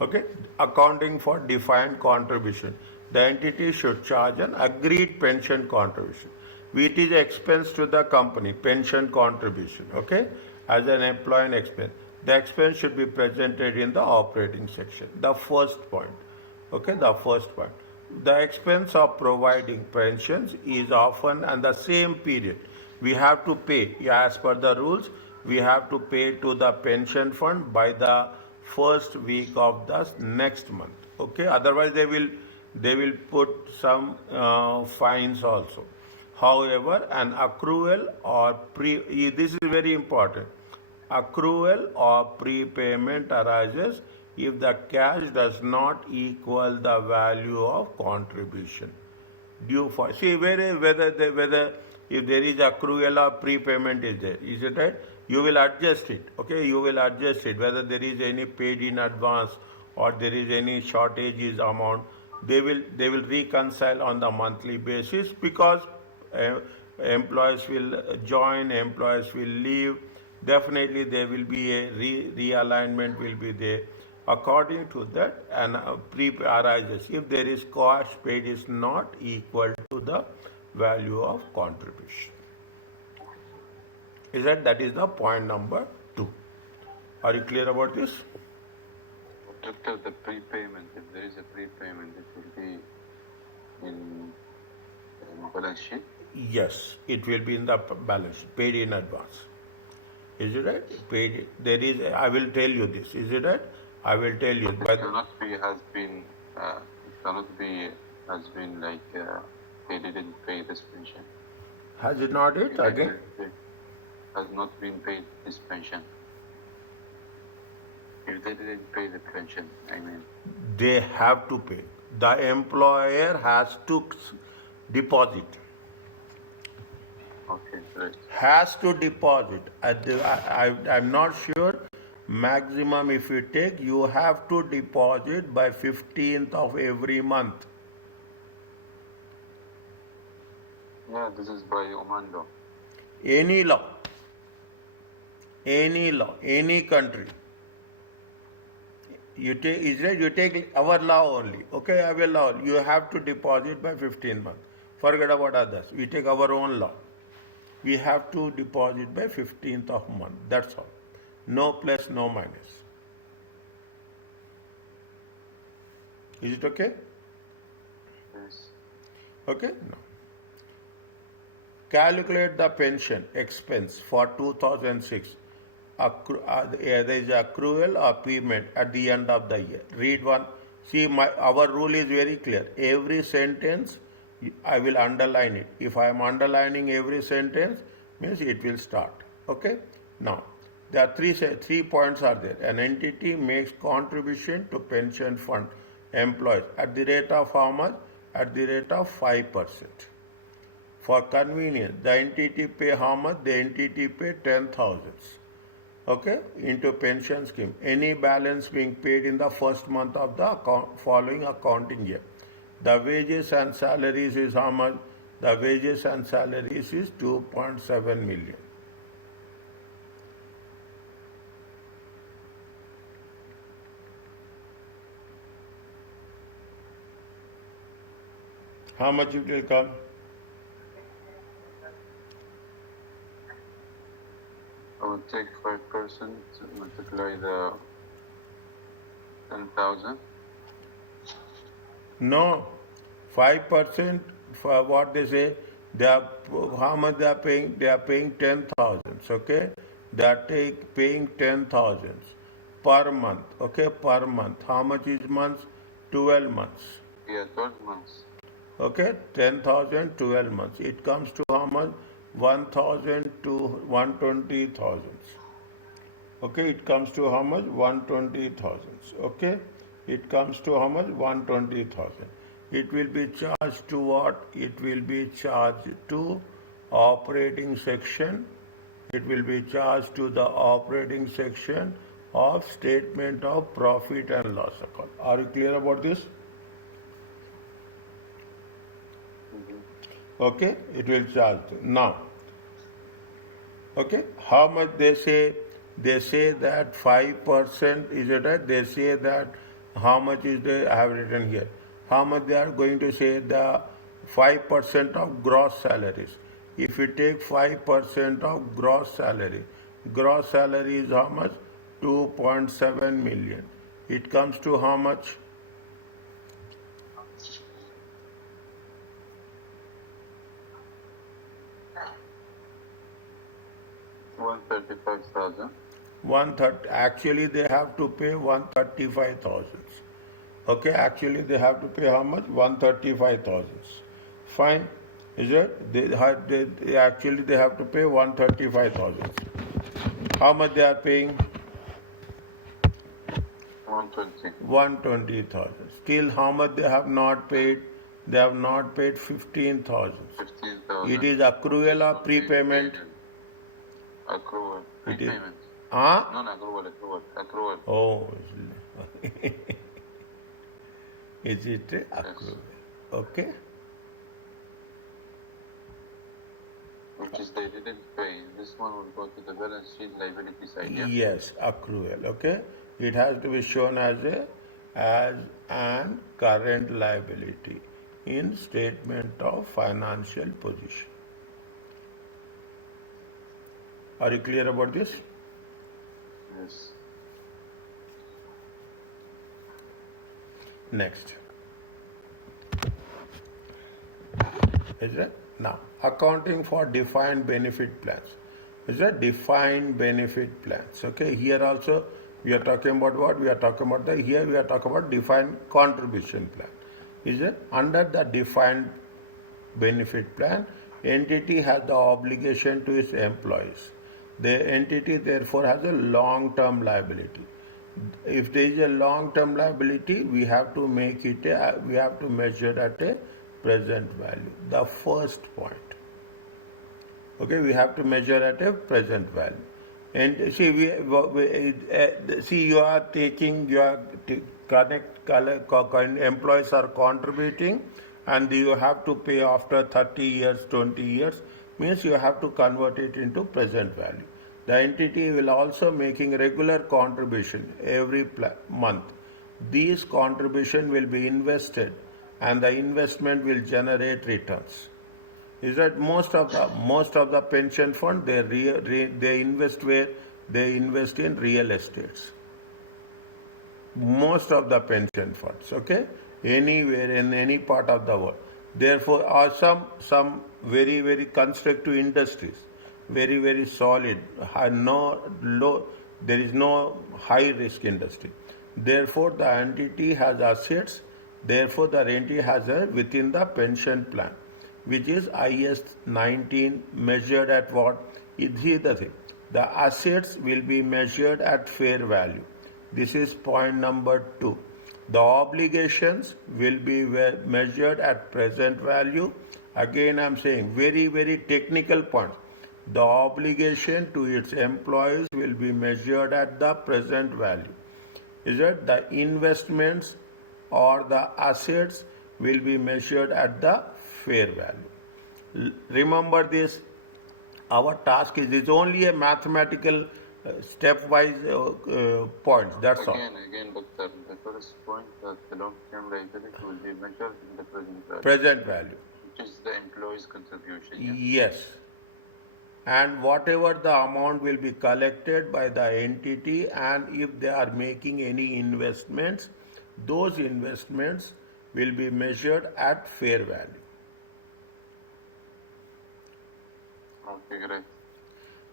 Okay, accounting for defined contribution. The entity should charge an agreed pension contribution. It is expense to the company, pension contribution, okay, as an employee expense. The expense should be presented in the operating section. The first point, okay, the first point. The expense of providing pensions is often and the same period. We have to pay, as per the rules, we have to pay to the pension fund by the first week of the next month. Okay, otherwise they will put some fines also. However, an accrual or this is very important. Accrual or prepayment arises if the cash does not equal the value of contribution due for. See whether if there is accrual or prepayment is there, is it right? You will adjust it. Okay, you will adjust it whether there is any paid in advance or there is any shortages amount. They will reconcile on the monthly basis because uh, employees will join, employees will leave. Definitely there will be a realignment will be there. According to that, and arises if there is cost paid is not equal to the value of contribution. That is the point number 2. Are you clear about this? Doctor, the prepayment, if there is a prepayment, it will be in balance sheet? Yes, it will be in the balance sheet, paid in advance. Is it right? Paid. There is. I will tell you this. Is it right? I will tell you. It cannot be has been. It cannot be has been like they didn't pay this pension. Has it not it again? Has not been paid this pension. If they didn't pay the pension, I mean. They have to pay. The employer has to deposit. Okay, right. Has to deposit. I'm not sure. Maximum if you take, you have to deposit by 15th of every month. Yeah, this is by Oman law. Any law, any country. You take Israel, you take our law only. Okay, our law. You have to deposit by 15th month. Forget about others. We take our own law. We have to deposit by 15th of month. That's all. No plus, no minus. Is it okay? Yes. Okay? No. Calculate the pension expense for 2006. There is accrual or payment at the end of the year. Read one. See, our rule is very clear. Every sentence, I will underline it. If I am underlining every sentence, means it will start. Okay? Now, there are three points are there. An entity makes contribution to pension fund employees at the rate of how much? At the rate of 5%. For convenience, the entity pay how much? The entity pay 10,000. Okay, into pension scheme. Any balance being paid in the first month of the following accounting year. The wages and salaries is how much? The wages and salaries is 2.7 million. How much it will come? I would take 5% to multiply the 10,000. No, 5% for what they say. They are how much they are paying? They are paying 10,000. Okay, they are paying 10,000 per month. Okay, per month. How much is months? 12 months. Yeah, 12 months. Okay, 10,000, 12 months. It comes to how much? 1,000 to 120,000. Okay, it comes to how much? 120,000. Okay, it comes to how much? 120,000. It will be charged to what? It will be charged to operating section. It will be charged to the operating section of statement of profit and loss account. Are you clear about this? Okay, it will charge. Now, okay, how much they say? They say that 5%, is it right? They say that how much is the, I have written here, how much they are going to say the 5% of gross salaries. If you take 5% of gross salary is how much? 2.7 million. It comes to how much? 135,000. 130. Actually, they have to pay 135,000. Okay, actually they have to pay how much? 135,000. Fine. Is it? They actually they have to pay 135,000. How much they are paying? 120. 120,000. Still, how much they have not paid? They have not paid 15,000. 15,000. It is accrual or prepayment? Accrual. It is. Prepayment. Huh? Accrual. Oh. Is it accrual? Okay. Which is they didn't pay. This one will go to the balance sheet liability side. Yeah? Yes, accrual. Okay. It has to be shown as an current liability in statement of financial position. Are you clear about this? Yes. Next. Is it? Now, accounting for defined benefit plans. Is it defined benefit plans? Okay, here also we are talking about what? We are talking about here we are talking about defined contribution plan. Is it? Under the defined benefit plan, entity has the obligation to its employees. The entity therefore has a long-term liability. If there is a long-term liability, we have to make it we have to measure at a present value. The first point. Okay, we have to measure at a present value. And see, you are taking your employees are contributing, and you have to pay after 30 years, 20 years. Means you have to convert it into present value. The entity will also making regular contribution every month. These contribution will be invested, and the investment will generate returns. Is that most of the pension fund they invest where? They invest in real estates. Most of the pension funds, okay, anywhere in any part of the world. Therefore, are some very very constructive industries, very very solid, there is no high risk industry. Therefore, the entity has assets. Therefore, the entity has within the pension plan, which is IS 19 measured at what? Here's the thing. The assets will be measured at fair value. This is point number 2. The obligations will be measured at present value. Again, I am saying very, very technical point. The obligation to its employees will be measured at the present value. Is that the investments or the assets will be measured at the fair value. Remember this, our task is only a mathematical stepwise points, that's all. Again, doctor, the first point that the long-term liability will be measured in the present value. Present value. Which is the employee's contribution. Yeah? Yes. And whatever the amount will be collected by the entity, and if they are making any investments, those investments will be measured at fair value. Okay, great.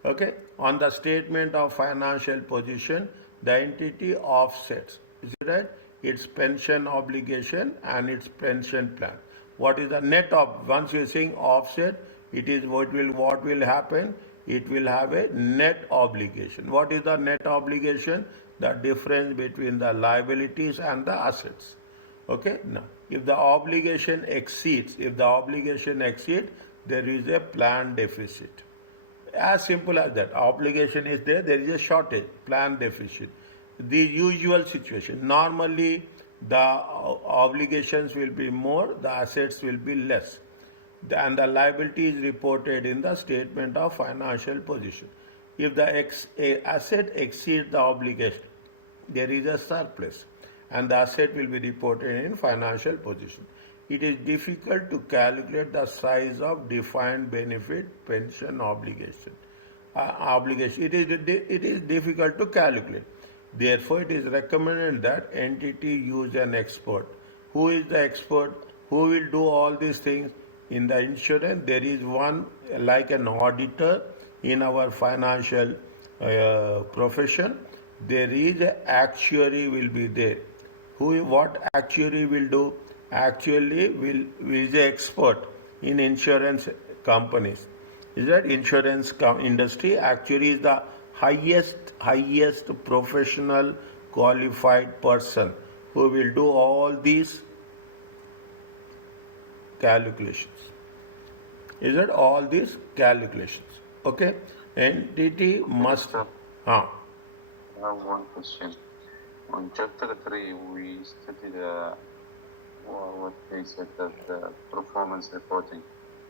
Okay, on the statement of financial position, the entity offsets, is it right? Its pension obligation and its pension plan. What is the net of? Once you are saying offset, it is what will happen? It will have a net obligation. What is the net obligation? The difference between the liabilities and the assets. Okay, now if the obligation exceeds, there is a planned deficit. As simple as that. Obligation is there is a shortage, planned deficit. The usual situation. Normally, the obligations will be more, the assets will be less. And the liability is reported in the statement of financial position. If the asset exceeds the obligation, there is a surplus. and the asset will be reported in financial position. It is difficult to calculate the size of defined benefit pension obligation. It is difficult to calculate. Therefore, it is recommended that entity use an expert. Who is the expert? Who will do all these things? In the insurance, there is one like an auditor in our financial profession. There is an actuary will be there. What actuary will do? Actually, is an expert in insurance companies. Is that insurance industry? Actually, is the highest professional qualified person who will do all these calculations. Is it all these calculations? Okay. Entity must. Sir, Huh. I have one question. On chapter 3, we studied what they said that performance reporting.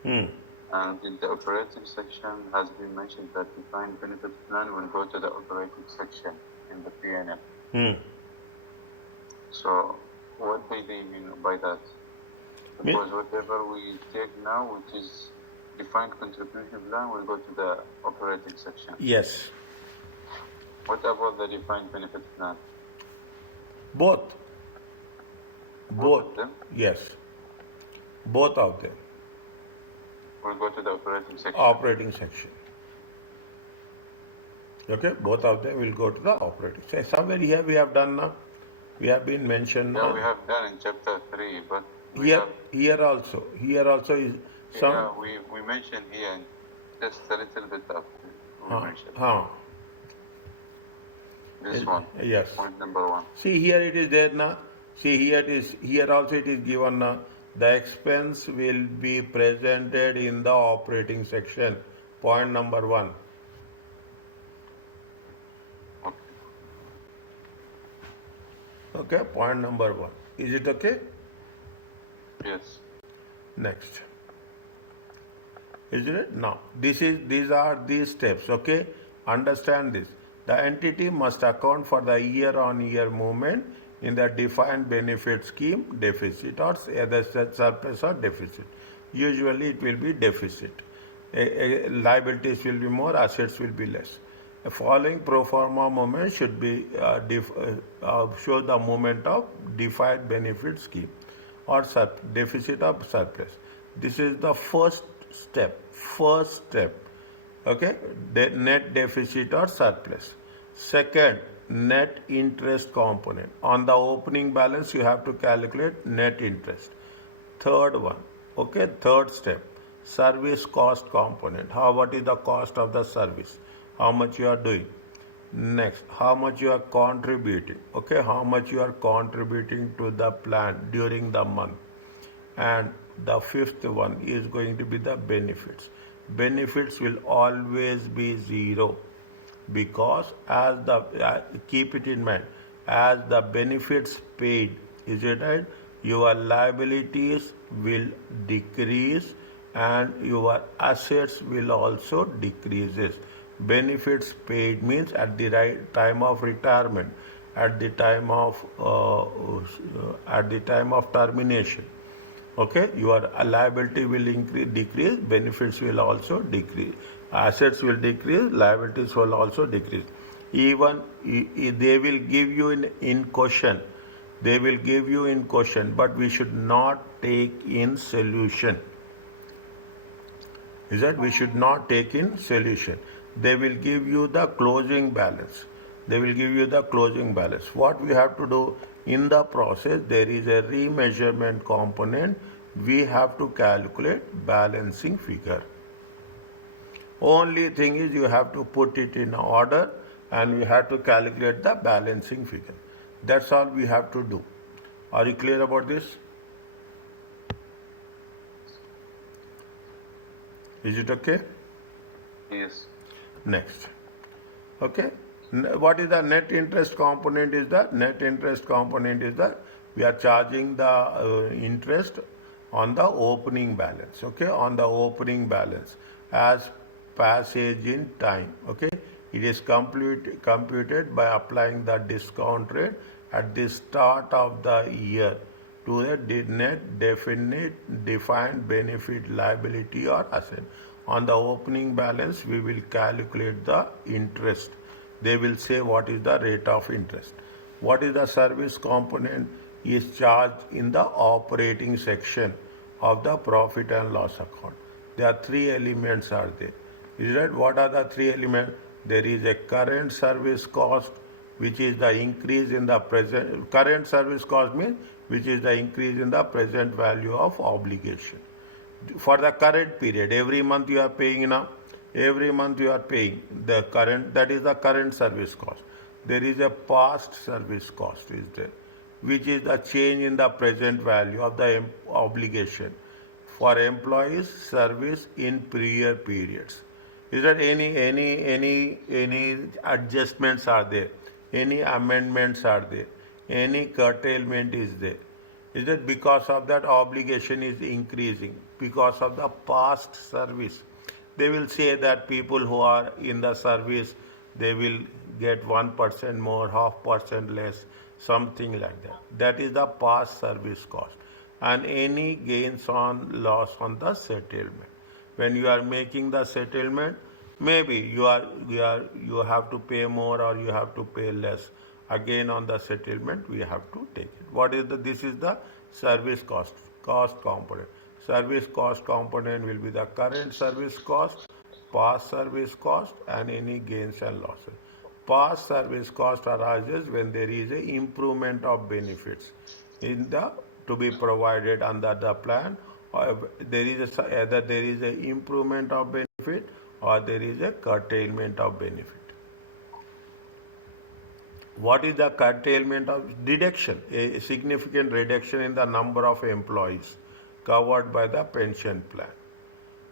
And in the operating section has been mentioned that defined benefit plan will go to the operating section in the P&L. So what do they mean by that? Because whatever we take now, which is defined contribution plan, will go to the operating section. Yes. What about the defined benefit plan? Both. Both of them Yes. Both of them. will go to the operating section. Operating section. Okay, both of them will go to the operating section. Somewhere here we have done now. We have been mentioned. Yeah, we have done in chapter 3, but Here also is some. yeah, we mentioned here just a little bit of we mentioned. This one. Yes. Point number 1. See here it is there now. See here also it is given now. The expense will be presented in the operating section. Point number 1. Okay, point number 1. Is it okay? Yes. Next. Isn't it? Now, these are these steps, okay? Understand this. The entity must account for the year-on-year movement in the defined benefit scheme deficit or either surplus or deficit. Usually it will be deficit. Liabilities will be more, assets will be less. The following pro forma movement should be show the movement of defined benefit scheme or deficit of surplus. This is the first step. Okay, net deficit or surplus. Second, net interest component. On the opening balance, you have to calculate net interest. Third one, okay, third step, service cost component. What is the cost of the service? How much you are doing? Next, how much you are contributing? Okay, how much you are contributing to the plan during the month? And the fifth one is going to be the benefits. Benefits will always be zero because as the keep it in mind, as the benefits paid, is it right? Your liabilities will decrease and your assets will also decreases. Benefits paid means at the right time of retirement, at the time of termination. Okay, your liability will decrease, benefits will also decrease, assets will decrease, liabilities will also decrease. Even they will give you in question, but we should not take in solution. Is that we should not take in solution. They will give you the closing balance. What we have to do in the process, there is a remeasurement component. We have to calculate balancing figure. Only thing is you have to put it in order and you have to calculate the balancing figure. That's all we have to do. Are you clear about this? Is it okay? Yes. Next. Okay. What is the net interest component? We are charging the interest on the opening balance. Okay, on the opening balance as passage in time. Okay, it is computed by applying the discount rate at the start of the year to the net definite defined benefit liability or asset. On the opening balance, we will calculate the interest. They will say what is the rate of interest. What is the service component is charged in the operating section of the profit and loss account. There are three elements are there. Is that what are the three elements? There is a current service cost, which is the increase in the present. Current service cost means which is the increase in the present value of obligation. For the current period, every month you are paying now. Every month you are paying the current. That is the current service cost. There is a past service cost is there, which is the change in the present value of the obligation for employees service in prior periods. Is there any adjustments are there? Any amendments are there? Any curtailment is there? Is that because of that obligation is increasing because of the past service? They will say that people who are in the service, they will get 1% more, 0.5% less, something like that. That is the past service cost. And any gains on loss on the settlement. When you are making the settlement, maybe you have to pay more or you have to pay less. Again on the settlement, we have to take it. What is this is the service cost component. Service cost component will be the current service cost, past service cost, and any gains and losses. Past service cost arises when there is a improvement of benefits in the to be provided under the plan, or there is either there is a improvement of benefit or there is a curtailment of benefit. What is the curtailment of deduction? A significant reduction in the number of employees covered by the pension plan.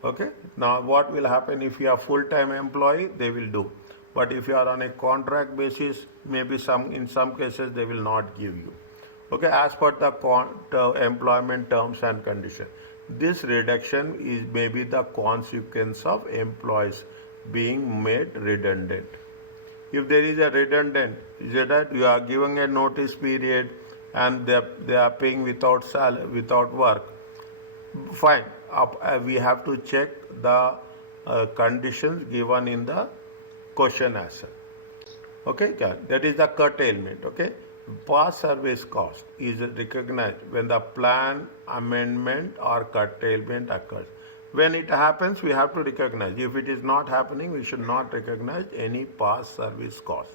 Okay. Now, what will happen if you are full-time employee? They will do. But if you are on a contract basis, maybe in some cases they will not give you. Okay. As per the employment terms and conditions, this reduction is maybe the consequence of employees being made redundant. If there is a redundant, is it that you are giving a notice period and they are paying without salary, without work? Fine. We have to check the conditions given in the question answer. Okay, that is the curtailment. Okay, past service cost is recognized when the plan amendment or curtailment occurs. When it happens, we have to recognize. If it is not happening, we should not recognize any past service cost.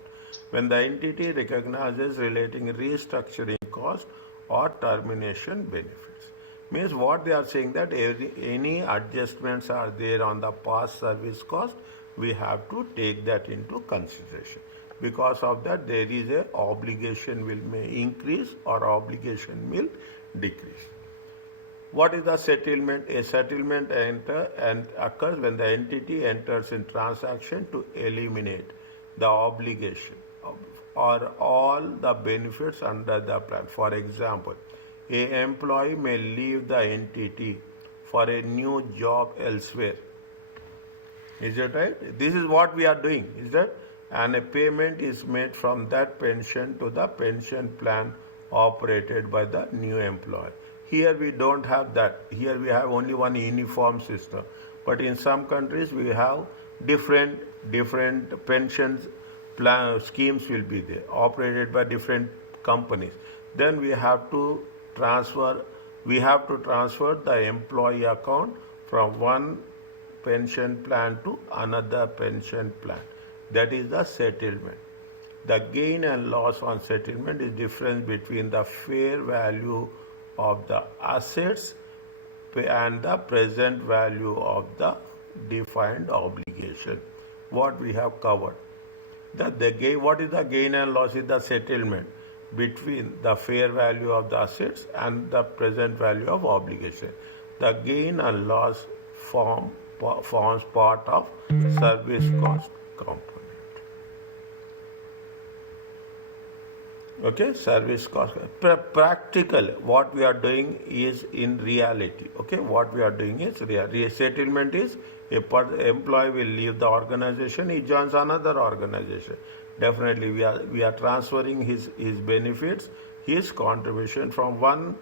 When the entity recognizes relating restructuring cost or termination benefits. Means what they are saying that any adjustments are there on the past service cost, we have to take that into consideration. Because of that, there is a obligation may increase or obligation will decrease. What is the settlement? A settlement occurs when the entity enters in transaction to eliminate the obligation or all the benefits under the plan. For example, an employee may leave the entity for a new job elsewhere. Is it right? This is what we are doing, is that? And a payment is made from that pension to the pension plan operated by the new employer. Here we don't have that. Here we have only one uniform system. But in some countries we have different pensions plan schemes will be there, operated by different companies. Then we have to transfer the employee account from one pension plan to another pension plan. That is the settlement. The gain and loss on settlement is difference between the fair value of the assets and the present value of the defined obligation. What we have covered. What is the gain and loss is the settlement between the fair value of the assets and the present value of obligation. The gain and loss forms part of service cost component. Okay, service cost. Practical, what we are doing is in reality. Okay, what we are doing is settlement is employee will leave the organization, he joins another organization. definitely we are transferring his benefits, his contribution from one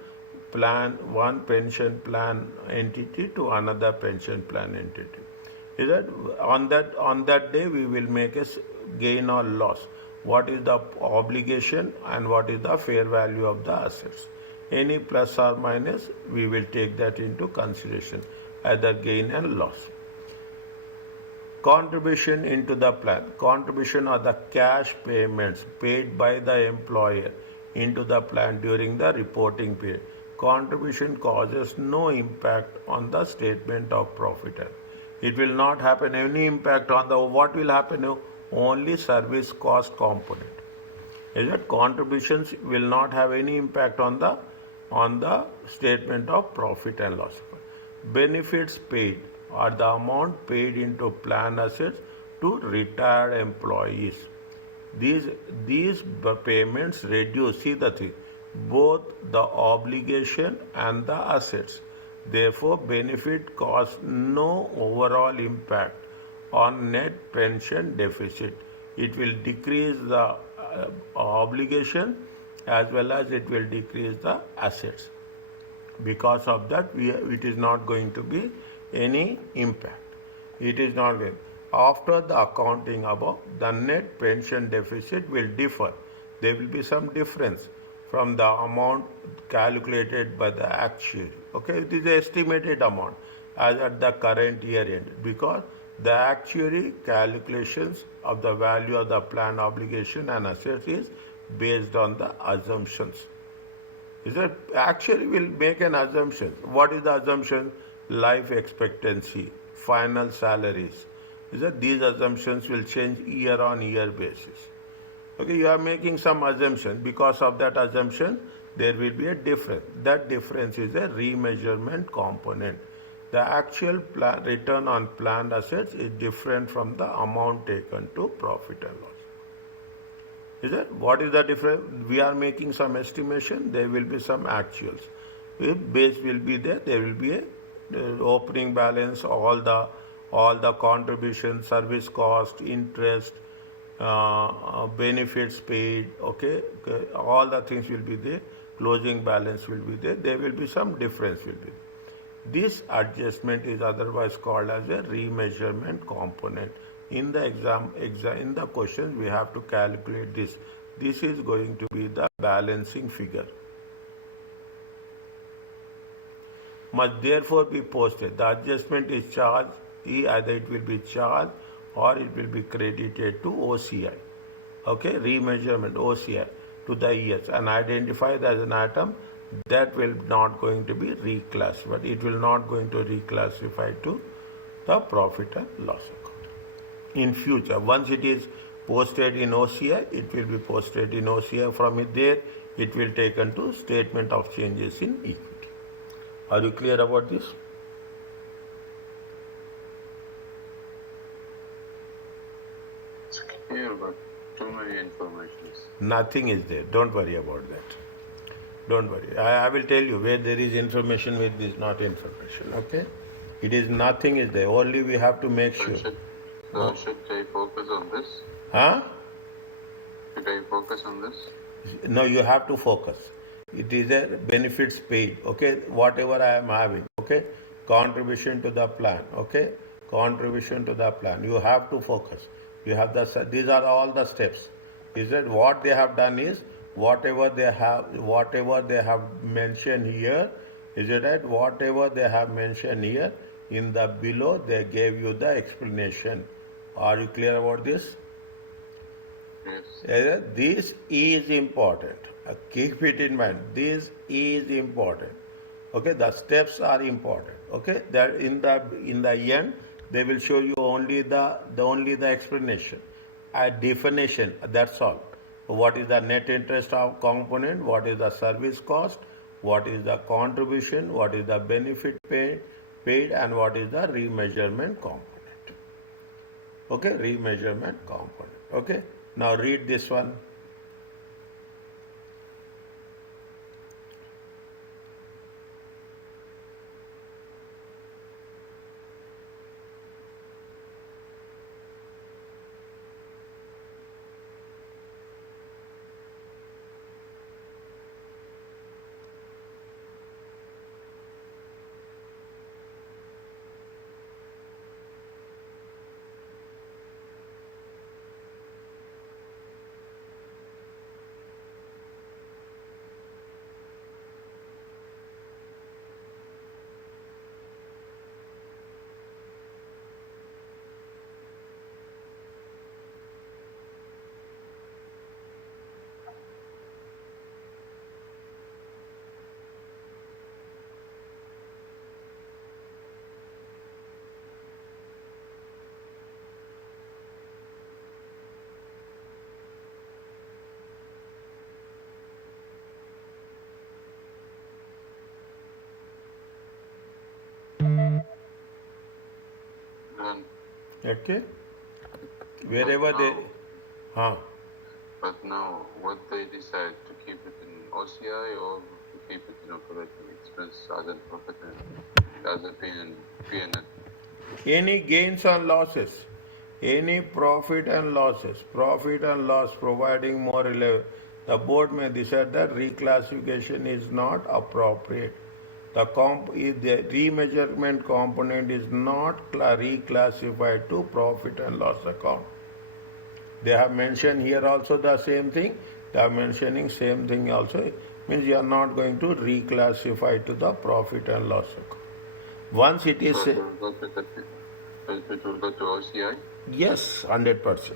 pension plan entity to another pension plan entity. Is that on that day we will make a gain or loss? What is the obligation and what is the fair value of the assets? Any plus or minus, we will take that into consideration, either gain and loss. Contribution into the plan. Contribution are the cash payments paid by the employer into the plan during the reporting period. Contribution causes no impact on the statement of profit. It will not happen any impact on the what will happen only service cost component. Is that contributions will not have any impact on the statement of profit and loss. Benefits paid are the amount paid into plan assets to retired employees. These payments reduce, see the thing, both the obligation and the assets. Therefore, benefit cause no overall impact on net pension deficit. It will decrease the obligation as well as it will decrease the assets. Because of that, it is not going to be any impact. It is not going. After the accounting above, the net pension deficit will differ. There will be some difference from the amount calculated by the actuary. Okay, it is the estimated amount as at the current year end, because the actuary calculations of the value of the plan obligation and assets is based on the assumptions. Is that actually will make an assumption. What is the assumption? Life expectancy, final salaries. Is that these assumptions will change year on year basis. Okay, you are making some assumption. Because of that assumption, there will be a difference. That difference is a remeasurement component. The actual return on planned assets is different from the amount taken to profit and loss. Is that what is the difference? We are making some estimation. There will be some actuals. If base will be there, there will be a opening balance, all the contribution, service cost, interest, benefits paid. Okay, all the things will be there. Closing balance will be there. There will be some difference will be there. This adjustment is otherwise called as a remeasurement component. In the in the question, we have to calculate this. This is going to be the balancing figure. Must therefore be posted. The adjustment is charged, either it will be charged or it will be credited to OCI. Okay, remeasurement OCI to the years and identified as an item that will not going to be reclassified. It will not going to reclassify to the profit and loss account. In future, once it is posted in OCI, it will be posted in OCI. From it there, it will taken to statement of changes in equity. Are you clear about this? It's clear, but too many informations. Nothing is there. Don't worry about that. Don't worry. I will tell you where there is information, where there is not information. Okay? It is nothing is there. Only we have to make sure. Should I focus on this? Huh? Should I focus on this? No, you have to focus. It is a benefits paid. Okay? Whatever I am having. Okay? Contribution to the plan. Okay? Contribution to the plan. You have to focus. You have these are all the steps. Is that what they have done is whatever they have mentioned here, is it right? Whatever they have mentioned here, in the below they gave you the explanation. Are you clear about this? Yes. This is important. Keep it in mind. This is important. Okay, the steps are important. Okay, that in the end they will show you only the explanation, a definition. That's all. What is the net interest component? What is the service cost? What is the contribution? What is the benefit paid? And what is the remeasurement component? Okay, remeasurement component. Okay, now read this one. Okay, wherever they, huh? But now, what they decide to keep it in OCI or to keep it in operating expense as a profit and as a P&L? Any gains or losses, any profit and losses, profit and loss providing more relevant. The board may decide that reclassification is not appropriate. The remeasurement component is not reclassified to profit and loss account. They have mentioned here also the same thing. They are mentioning same thing also. Means you are not going to reclassify to the profit and loss account. Once it is... So it will go to OCI? Yes, 100%.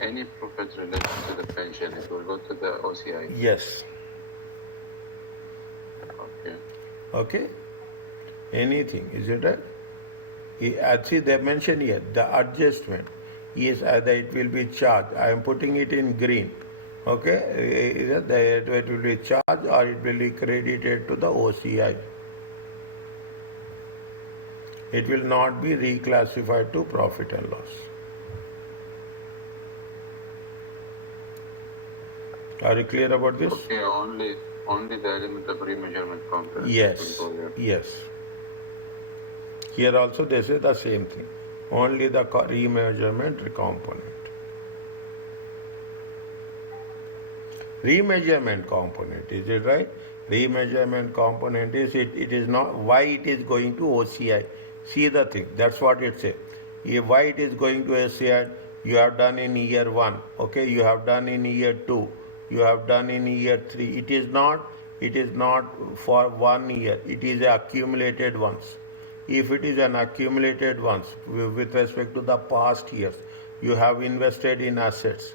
Any profit related to the pension, it will go to the OCI? Yes. Okay. Okay. Anything, is it right? See, they mentioned here the adjustment is either it will be charged. I am putting it in green. Okay, either it will be charged or it will be credited to the OCI. It will not be reclassified to profit and loss. Are you clear about this? Okay, only the element of remeasurement component. Yes. Yes. Here also they say the same thing. Only the remeasurement component. Remeasurement component, is it right? Remeasurement component is it is not why it is going to OCI. See the thing, that's what it says. Why it is going to OCI, you have done in year 1, okay, you have done in year 2, you have done in year 3. It is not for 1 year, it is accumulated once. If it is an accumulated once with respect to the past years, you have invested in assets.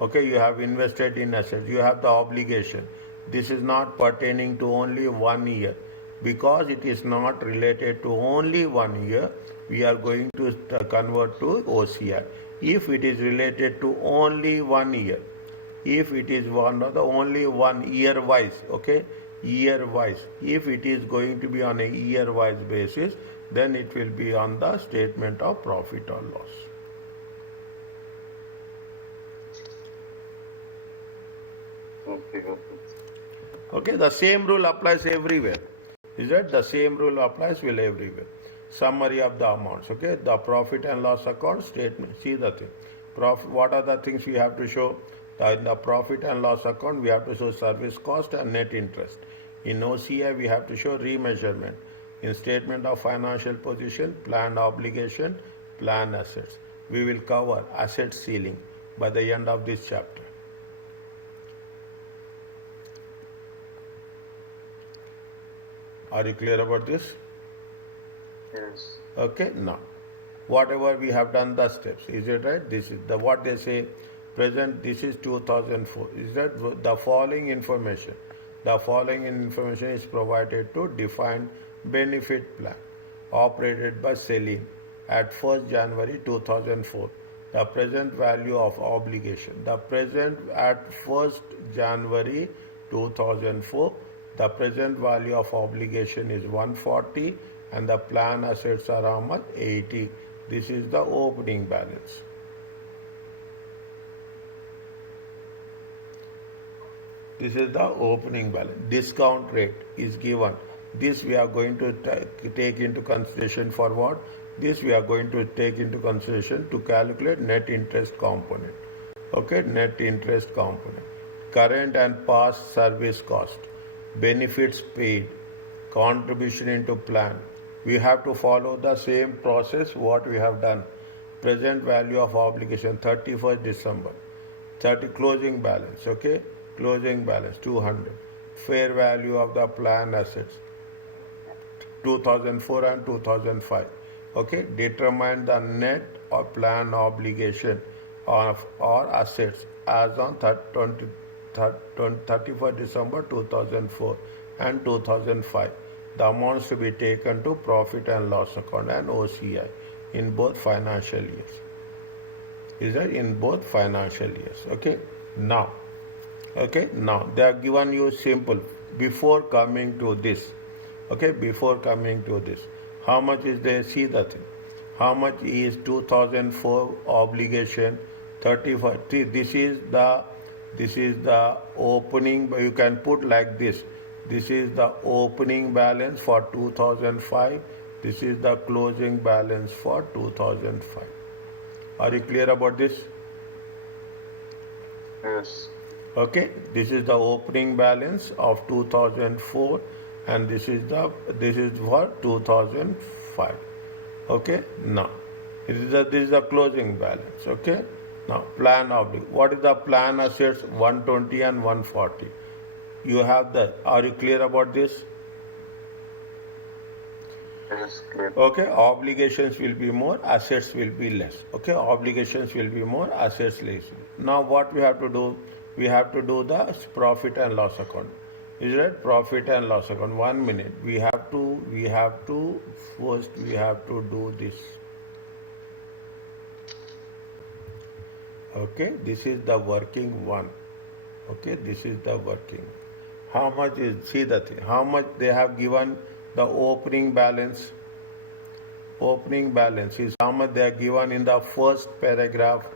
Okay, you have invested in assets. You have the obligation. This is not pertaining to only 1 year. Because it is not related to only 1 year, we are going to convert to OCI. If it is related to only 1 year, if it is only 1 year wise, okay, year wise, if it is going to be on a year wise basis, then it will be on the statement of profit or loss. Okay, the same rule applies everywhere. Is that the same rule applies everywhere? Summary of the amounts. Okay, the profit and loss account statement. See the thing. What are the things we have to show? In the profit and loss account, we have to show service cost and net interest. In OCI, we have to show remeasurement. In statement of financial position, planned obligation, planned assets. We will cover asset ceiling by the end of this chapter. Are you clear about this? Yes. Okay, now, whatever we have done the steps, is it right? This is what they say, present, this is 2004. Is that the following information? The following information is provided to defined benefit plan operated by Celine at 1st January 2004. The present value of obligation. The present at 1st January 2004, the present value of obligation is 140 and the plan assets are how much? 80. This is the opening balance. This is the opening balance. Discount rate is given. This we are going to take into consideration for what? This we are going to take into consideration to calculate net interest component. Okay, net interest component. Current and past service cost. Benefits paid. Contribution into plan. We have to follow the same process what we have done. Present value of obligation 31st December. 30 closing balance. Okay, closing balance 200. Fair value of the plan assets 2004 and 2005. Okay, determine the net or plan obligation of or assets as on 31st December 2004 and 2005. The amounts to be taken to profit and loss account and OCI in both financial years. Is that in both financial years? Okay, now they have given you simple before coming to this. Okay, before coming to this, How much is there? See the thing. How much is 2004 obligation? 35. See, this is the opening. You can put like this. This is the opening balance for 2005. This is the closing balance for 2005. Are you clear about this? Yes. Okay, this is the opening balance of 2004 and this is for 2005. Okay, now this is the closing balance. Okay, now plan obligation. What is the plan assets? 120 and 140. You have that. Are you clear about this? Yes, clear. Okay, obligations will be more, assets will be less. Okay, obligations will be more, assets less. Now what we have to do? We have to do the profit and loss account. Is it profit and loss account? 1 minute. We have to first we have to do this. Okay, this is the working one. Okay, this is the working. How much is, see the thing, how much they have given the opening balance. Opening balance is how much they are given in the first paragraph.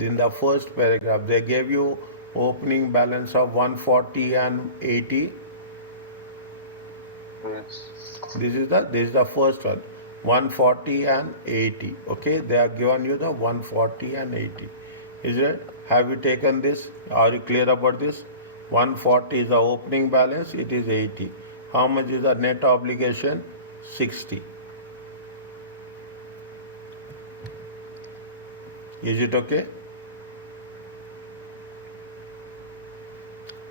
In the first paragraph, they gave you opening balance of 140 and 80. Yes. This is the first one. 140 and 80. Okay, they have given you the 140 and 80. Is it? Have you taken this? Are you clear about this? 140 is the opening balance, it is 80. How much is the net obligation? 60. Is it okay?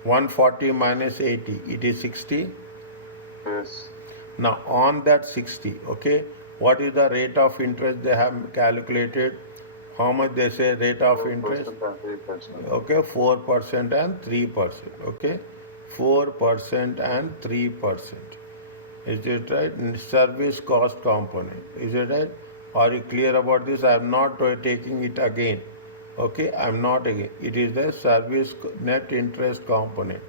140 minus 80, it is 60. Yes. Now on that 60, okay, what is the rate of interest they have calculated? How much they say rate of interest? 3%. Okay, 4% and 3%. Okay, 4% and 3%. Is it right? Service cost component. Is it right? Are you clear about this? I am not taking it again. Okay, I am not again. It is the service net interest component.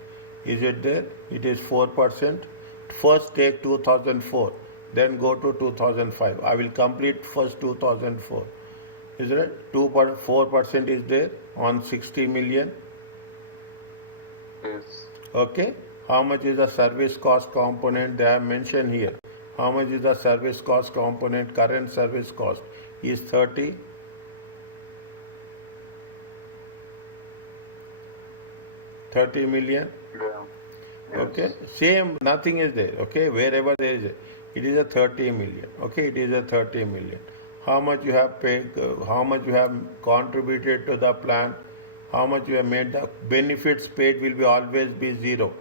Is it there? It is 4%. First take 2004, then go to 2005. I will complete first 2004. Is it? 4% is there on 60 million. Yes. Okay. How much is the service cost component? They have mentioned here. How much is the service cost component? Current service cost is 30. $30 million. Yeah. Yes. Okay, same, nothing is there. Okay, wherever there is, it is a 30 million. Okay, it is a 30 million. How much you have paid? How much you have contributed to the plan? How much you have made? The benefits paid will be always be zero.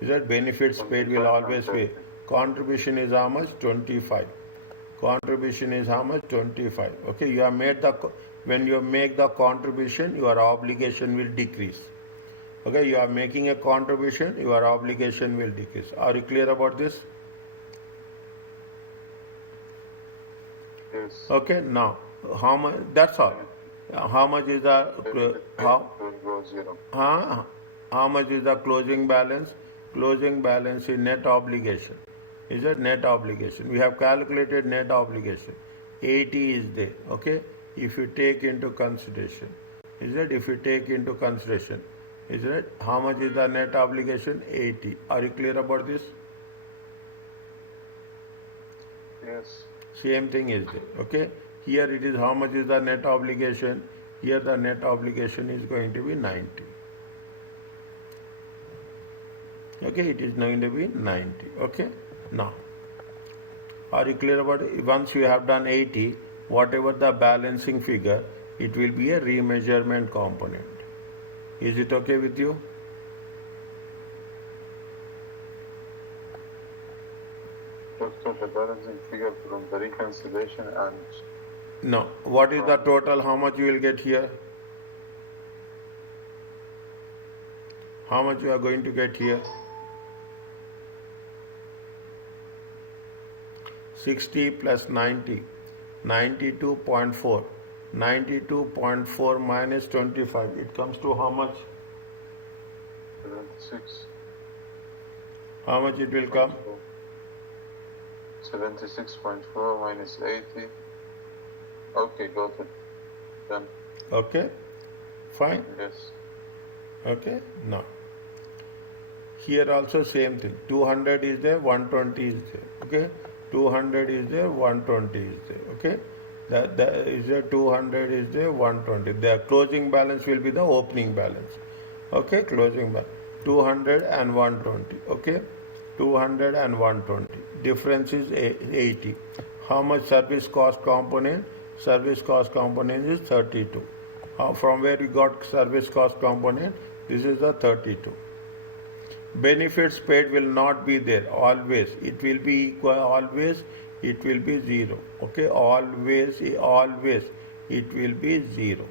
Is that benefits paid will always be? Contribution is how much? 25. Contribution is how much? 25. Okay, you have made the, when you make the contribution, your obligation will decrease. Okay, you are making a contribution, your obligation will decrease. Are you clear about this? Yes. Okay, now how much? That's all. How much is the how much is the closing balance? Closing balance is net obligation. Is that net obligation? We have calculated net obligation. 80 is there. Okay, if you take into consideration, is that if you take into consideration, is it? How much is the net obligation? 80. Are you clear about this? Yes. Same thing is there. Okay. Here it is how much is the net obligation. Here the net obligation is going to be 90. Okay. It is going to be 90. Okay. Now, are you clear about it? Once you have done 80, whatever the balancing figure, it will be a remeasurement component. Is it okay with you? Doctor, the balancing figure from the reconciliation and... No. What is the total? How much you will get here? How much you are going to get here? 60 plus 90. 92.4. 92.4 minus 25. It comes to how much? 76. How much it will come? 76.4 minus 80. Okay, got it. Done. Okay, fine. Yes. Okay, now here also same thing. 200 is there, 120 is there. Okay, 200 is there, 120 is there. Okay, that is there, 200 is there, 120. The closing balance will be the opening balance. Okay, closing balance 200 and 120. Okay, 200 and 120. Difference is 80. How much service cost component? Service cost component is 32. From where we got service cost component? This is the 32. Benefits paid will not be there always. It will be equal always. It will be zero. Okay, always it will be zero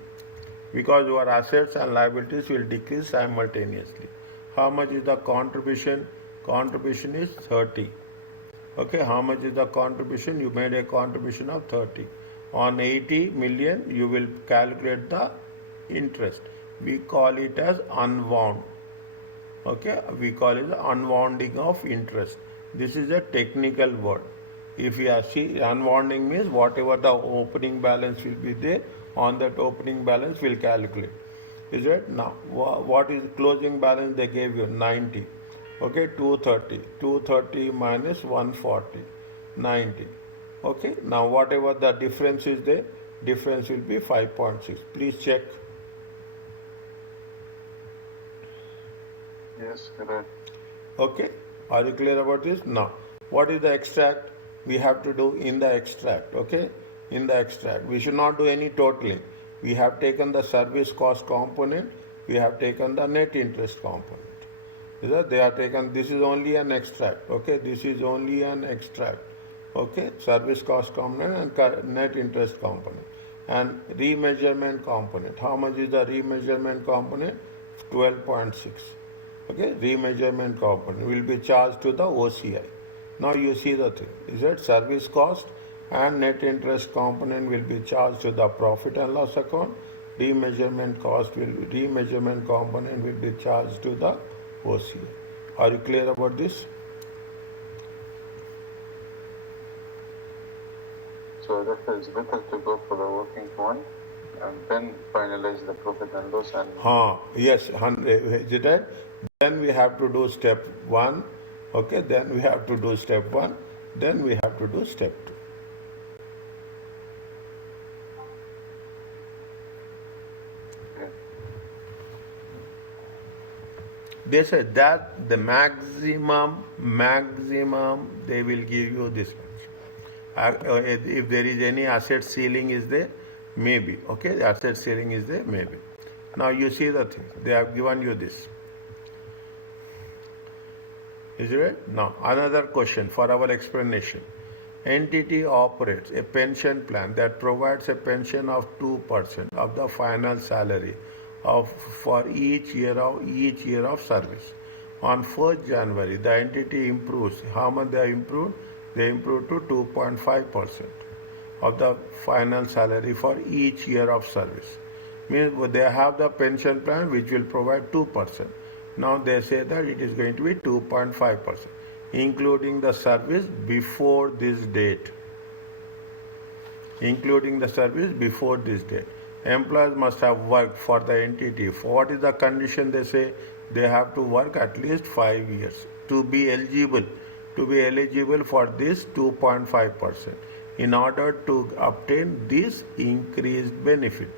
because your assets and liabilities will decrease simultaneously. How much is the contribution? Contribution is 30. Okay, how much is the contribution? You made a contribution of 30. On 80 million, you will calculate the interest. We call it as unwound. Okay, we call it the unwounding of interest. This is a technical word. If you see, unwounding means whatever the opening balance will be there, on that opening balance will calculate. Is it? Now, what is closing balance they gave you? 90. Okay, 230. 230 minus 140. 90. Okay, now whatever the difference is there, difference will be 5.6. Please check. Yes, correct. Okay, are you clear about this? Now, what is the extract? We have to do in the extract. Okay, in the extract. We should not do any totaling. We have taken the service cost component, we have taken the net interest component. They are taken, this is only an extract. Okay, this is only an extract. Okay, service cost component and net interest component. And remeasurement component. How much is the remeasurement component? 12.6. Okay, remeasurement component will be charged to the OCI. Now you see the thing. Is that service cost and net interest component will be charged to the profit and loss account. Remeasurement component will be charged to the OCI. Are you clear about this? So that is better to go for the working one and then finalize the profit and loss and. Yes, is it right? Then we have to do step 1. Okay, then we have to do step 1. Then we have to do step 2. They said that the maximum they will give you this much. If there is any asset ceiling is there, maybe. Okay, the asset ceiling is there, maybe. Now you see the thing. They have given you this. Is it right? Now another question for our explanation. Entity operates a pension plan that provides a pension of 2% of the final salary for each year of service. On 1st January, the entity improves. How much they improved? They improved to 2.5% of the final salary for each year of service. Means they have the pension plan which will provide 2%. Now they say that it is going to be 2.5%, including the service before this date. Including the service before this date. Employees must have worked for the entity. What is the condition? They say they have to work at least 5 years to be eligible for this 2.5% in order to obtain this increased benefit.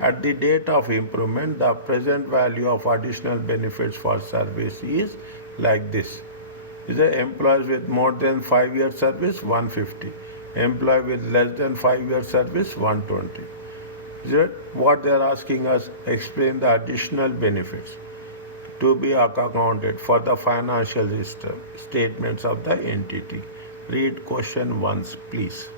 At the date of improvement, the present value of additional benefits for service is like this. Is the employees with more than 5 years service 150, employee with less than 5 years service 120. Is that what they are asking us? Explain the additional benefits to be accounted for the financial statements of the entity. Read question once, please.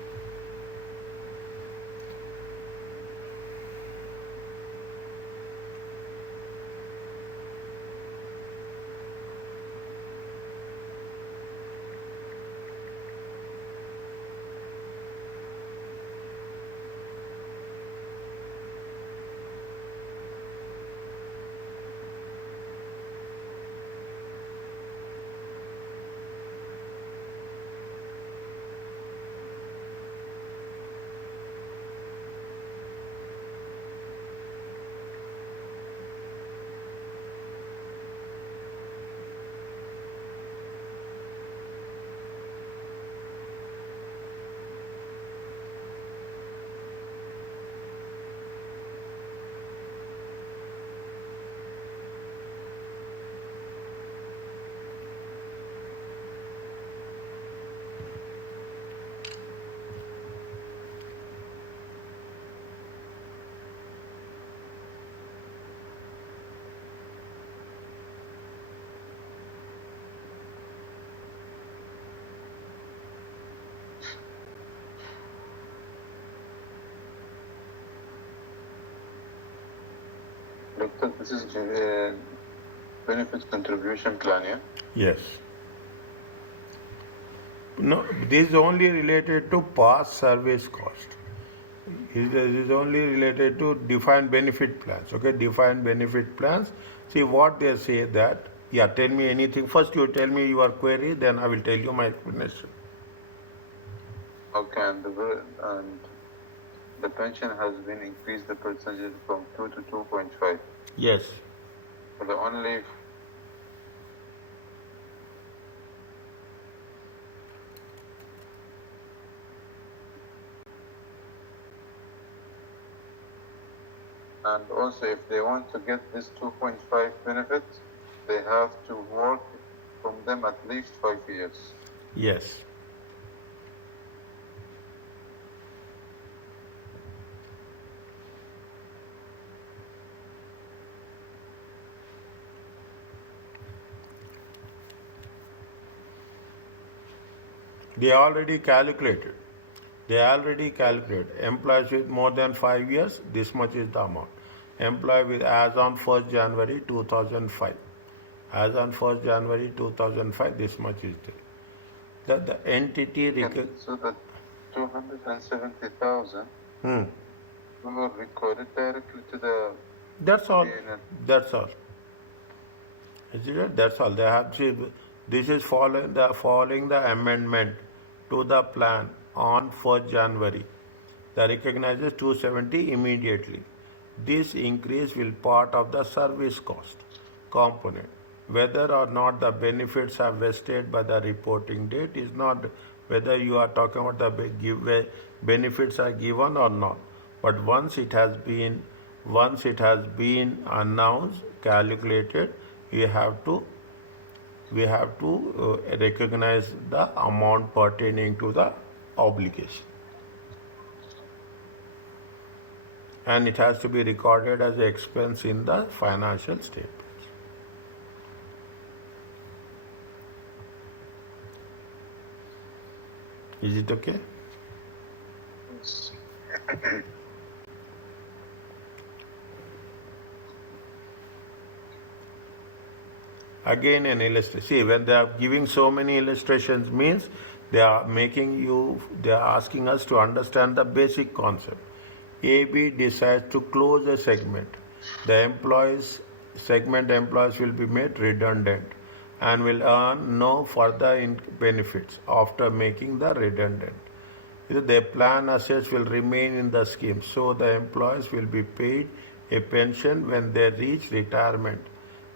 Doctor, this is benefit contribution plan, yeah? Yes. No, this is only related to past service cost. This is only related to defined benefit plans. Okay, defined benefit plans. See what they say that. Yeah, tell me anything. First, you tell me your query, then I will tell you my explanation. Okay, and the pension has been increased the percentage from 2 to 2.5. Yes. So the only and also if they want to get this 2.5 benefit, they have to work from them at least 5 years. Yes. They already calculated. They already calculate. Employees with more than 5 years, this much is the amount. Employee with as on 1st January 2005. As on 1st January 2005, this much is there. The entity... So that 270,000 were recorded directly to the... That's all. PNL. That's all. Is it? That's all. They have this is following the amendment to the plan on 1st January. That recognizes 270 immediately. This increase will part of the service cost component. Whether or not the benefits are vested by the reporting date is not whether you are talking about the benefits are given or not. But once it has been announced, calculated, we have to recognize the amount pertaining to the obligation. And it has to be recorded as an expense in the financial statements. Is it okay? Yes. Again an illustration. See, when they are giving so many illustrations means they are asking us to understand the basic concept. AB decides to close a segment. The segment employees will be made redundant and will earn no further benefits after making the redundant. Their plan assets will remain in the scheme, so the employees will be paid a pension when they reach retirement.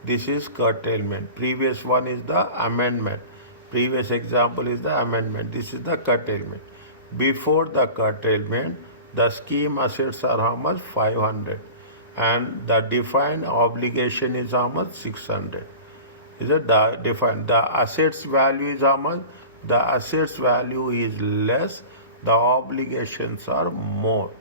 This is curtailment. Previous one is the amendment. Previous example is the amendment. This is the curtailment. Before the curtailment, the scheme assets are how much? 500. And the defined obligation is how much? 600. Is it the defined? The assets value is how much? The assets value is less. The obligations are more.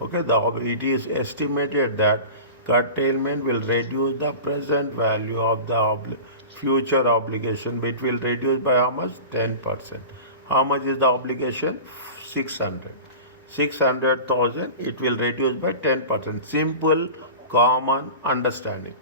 Okay, it is estimated that curtailment will reduce the present value of the future obligation. It will reduce by how much? 10%. How much is the obligation? 600. 600,000, it will reduce by 10%. Simple, common understanding,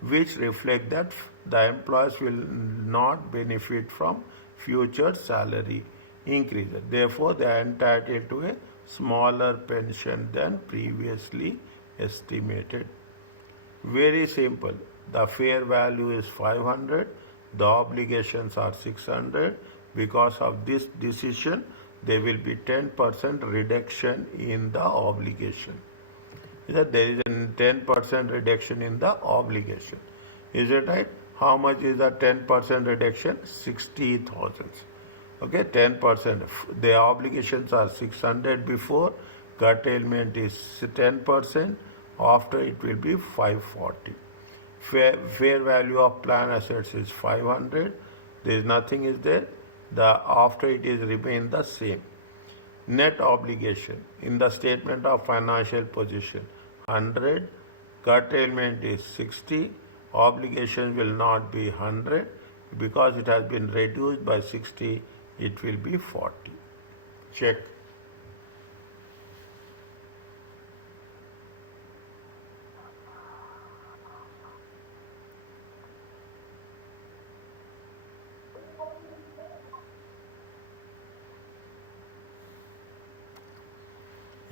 which reflect that the employees will not benefit from future salary increases. Therefore, they are entitled to a smaller pension than previously estimated. Very simple. The fair value is 500. The obligations are 600. Because of this decision, there will be 10% reduction in the obligation. There is a 10% reduction in the obligation. Is it right? How much is the 10% reduction? 60,000. Okay, 10%. The obligations are 600 before, curtailment is 10%, after it will be 540. Fair value of plan assets is 500. There is nothing is there. After it is remain the same. Net obligation in the statement of financial position 100, curtailment is 60, obligation will not be 100 because it has been reduced by 60, it will be 40. Check.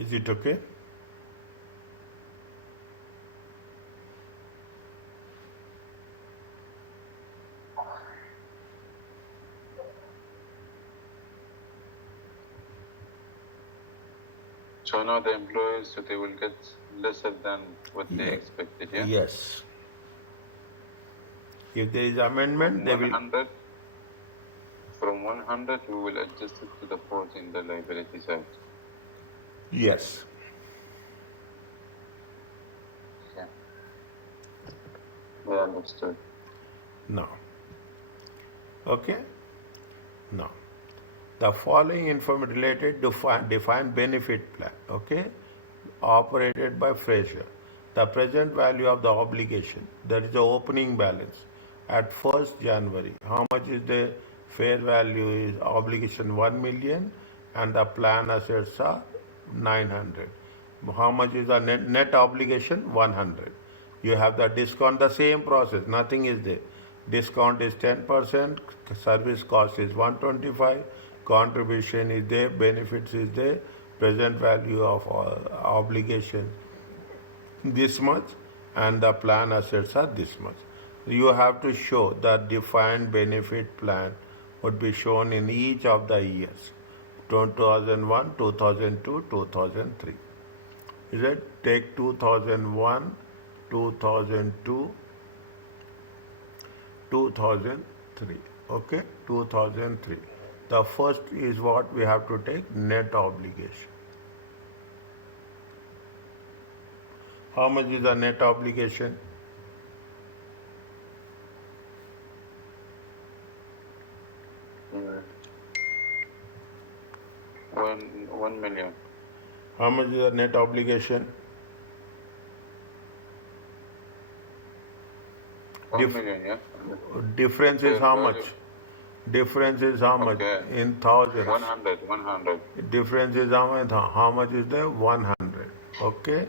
Is it okay? So now the employees, so they will get lesser than what they expected, yeah? Yes. If there is amendment, they will. 100, from 100, we will adjust it to the 40 in the liability side. Yes. Yeah. Yeah, understood. No. Okay? No. The following information related to defined benefit plan, okay, operated by Fraser. The present value of the obligation, that is the opening balance, at 1st January. How much is the fair value is obligation 1 million and the plan assets are 900. How much is the net obligation? 100. You have the discount, the same process, nothing is there. Discount is 10%, service cost is 125, contribution is there, benefits is there, present value of obligation this much, and the plan assets are this much. You have to show that defined benefit plan would be shown in each of the years 2001, 2002, 2003. Is it? Take 2001, 2002, 2003. Okay, 2003. The first is what we have to take, net obligation. How much is the net obligation? One million. How much is the net obligation? 1 million, yeah? Difference is how much? Difference is how much? Okay. In thousands. 100. Difference is how much? How much is there? 100. Okay?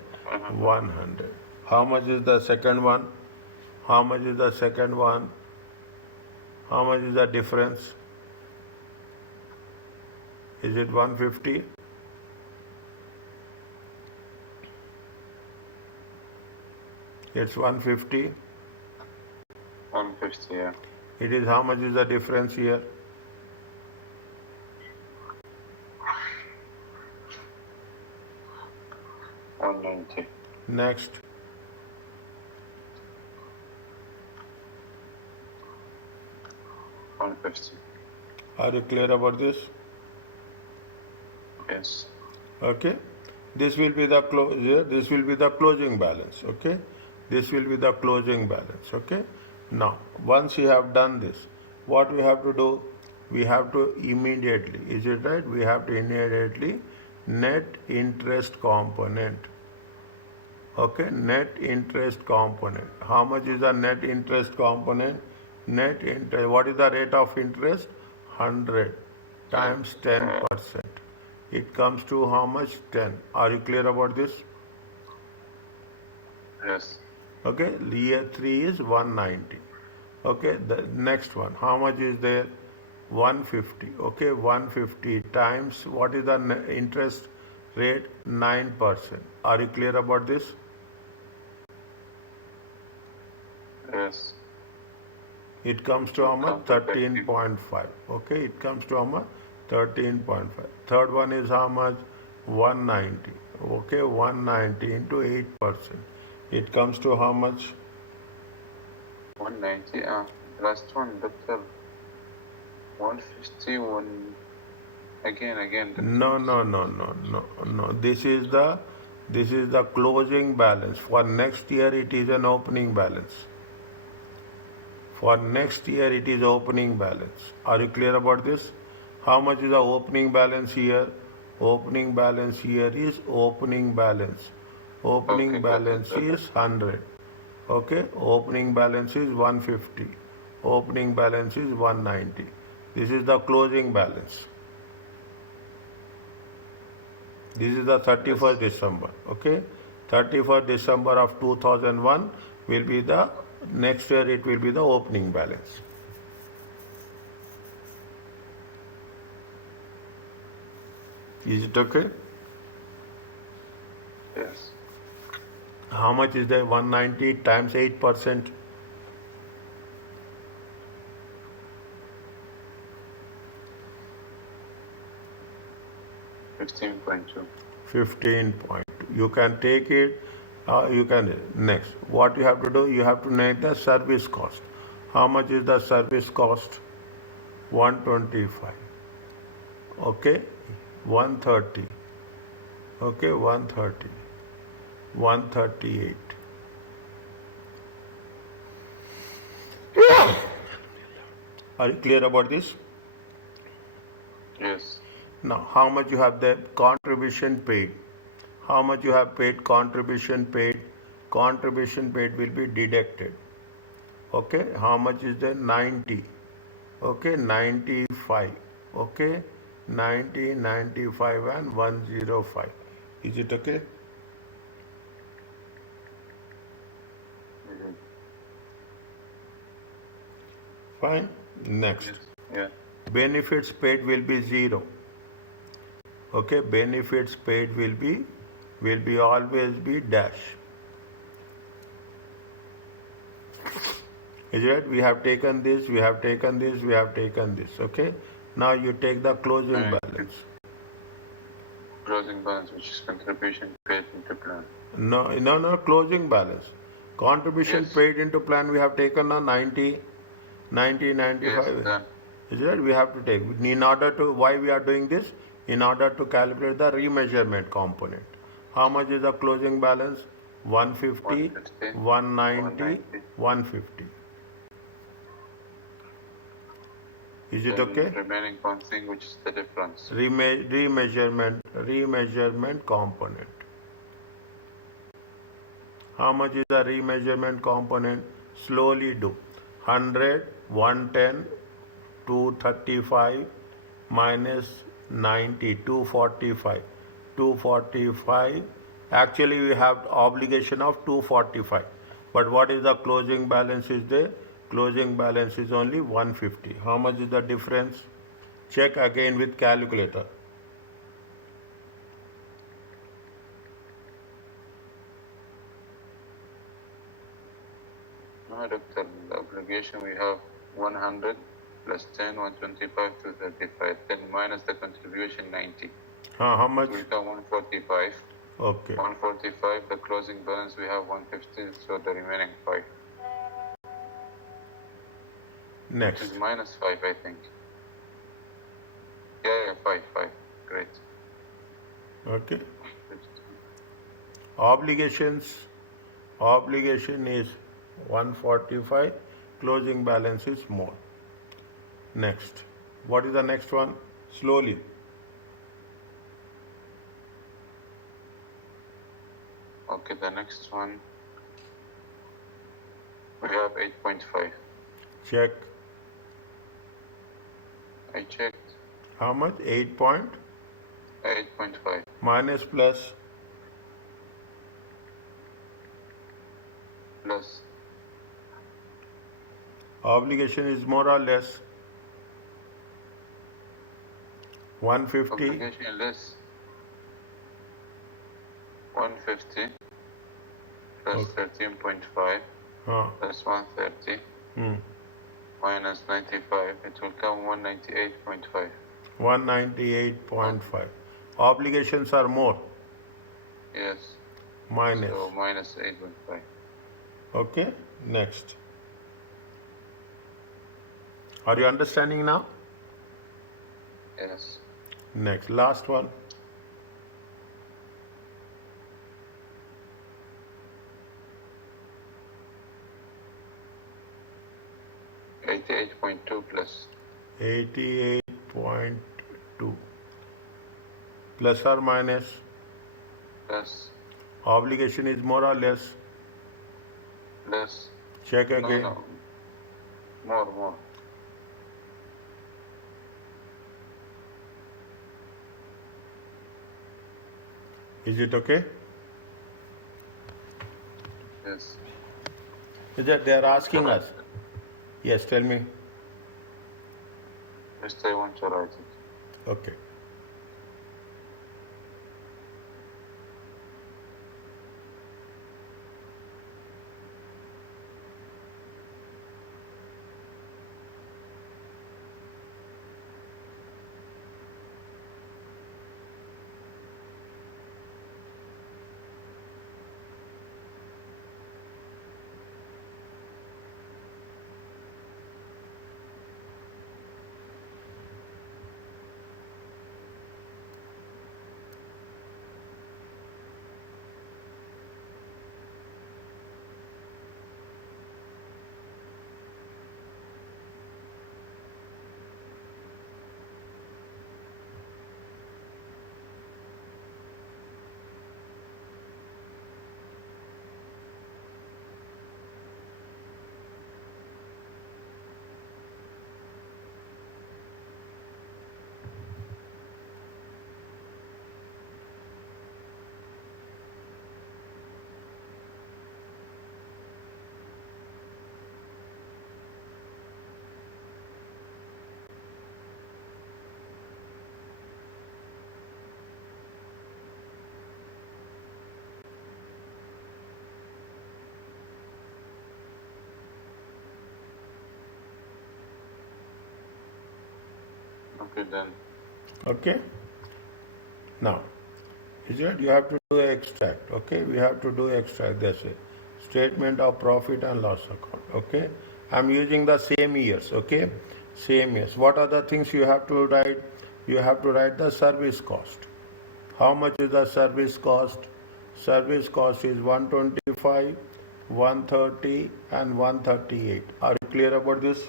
100. How much is the second one? How much is the second one? How much is the difference? Is it 150? It's 150. 150, yeah. It is how much is the difference here? $190. Next. $150. Are you clear about this? Yes. Okay. This will be the this will be the closing balance. Okay. This will be the closing balance. Okay. Now, once you have done this, what we have to do? We have to immediately, is it right? We have to immediately net interest component. Okay, net interest component. How much is the net interest component? Net interest. What is the rate of interest? 100 times 10%. It comes to how much? 10. Are you clear about this? Yes. Okay, year 3 is 190. Okay, the next one, how much is there? 150. Okay, 150 times, what is the interest rate? 9%. Are you clear about this? Yes. It comes to how much? 13.5. Okay, it comes to how much? 13.5. Third one is how much? 190. Okay, 190 into 8%. It comes to how much? 190. Last one, doctor. 150. Again. No. This is the closing balance. For next year, it is an opening balance. For next year, it is opening balance. Are you clear about this? How much is the opening balance here? Opening balance here is opening balance. Opening balance is 100. Okay, opening balance is 150. Opening balance is 190. This is the closing balance. This is the 31st December. Okay, 31st December of 2001 will be the next year. It will be the opening balance. Is it okay? Yes. How much is there? 190 times 8%. 15.2. 15.2. You can take it, you can. Next, what you have to do, you have to make the service cost. How much is the service cost? 125. Okay, 130. Okay, 130. 138. Are you clear about this? Yes. Now, how much you have the contribution paid? How much you have paid contribution paid? Contribution paid will be deducted. Okay, how much is there? 90. Okay, 95. Okay, 90, 95 and 105. Is it okay? Mhm. Fine. Next. Yes. Yeah. Benefits paid will be 0. Okay, benefits paid will be always be dash. Is it? We have taken this, we have taken this, we have taken this. Okay. Now you take the closing Alright. balance. Closing balance, which is contribution paid into plan. No, closing balance. Contribution Yes. paid into plan, we have taken a 90, 90, 95. Yes, done. Is it? We have to take. In order to, why we are doing this? In order to calculate the remeasurement component. How much is the closing balance? 150, 150, 190, 190. 150. Is it Then okay? remaining one thing, which is the difference. Remeasurement component. How much is the remeasurement component? Slowly do. 100, 110, 235 minus 90, 245. 245. Actually, we have obligation of 245. But what is the closing balance is there? Closing balance is only 150. How much is the difference? Check again with calculator. No, doctor, the obligation we have 100 plus 10, 125 to 35. Then minus the contribution 90. How much? We got 145. Okay. 145, the closing balance we have 150, so the remaining 5. Which Next. is minus 5, I think. Yeah, 5. Great. Okay. Obligation is 145. Closing balance is more. Next. What is the next one? Slowly. Okay, the next one, we have 8.5. Check. I checked. How much? 8 point 8.5 minus plus plus obligation is more or less 150. obligation less 150 plus Okay. 13.5 plus 130 minus 95. It will come 198.5. 198.5. Obligations are more. Yes. Minus. So minus 8.5. Okay. Next. Are you understanding now? Yes. Next. Last one. 88.2 plus 88.2. Plus or minus. plus Obligation is more or less. plus. Check again. No. More. Is it okay? Yes. Is that they are asking us? Yes, tell me. Just I want to write it. Okay. Okay, then. Okay. Now, is it you have to do extract? Okay, we have to do extract. That's it. Statement of profit and loss account. Okay, I'm using the same years. Okay, same years. What are the things you have to write? You have to write the service cost. How much is the service cost? Service cost is 125, 130, and 138. Are you clear about this?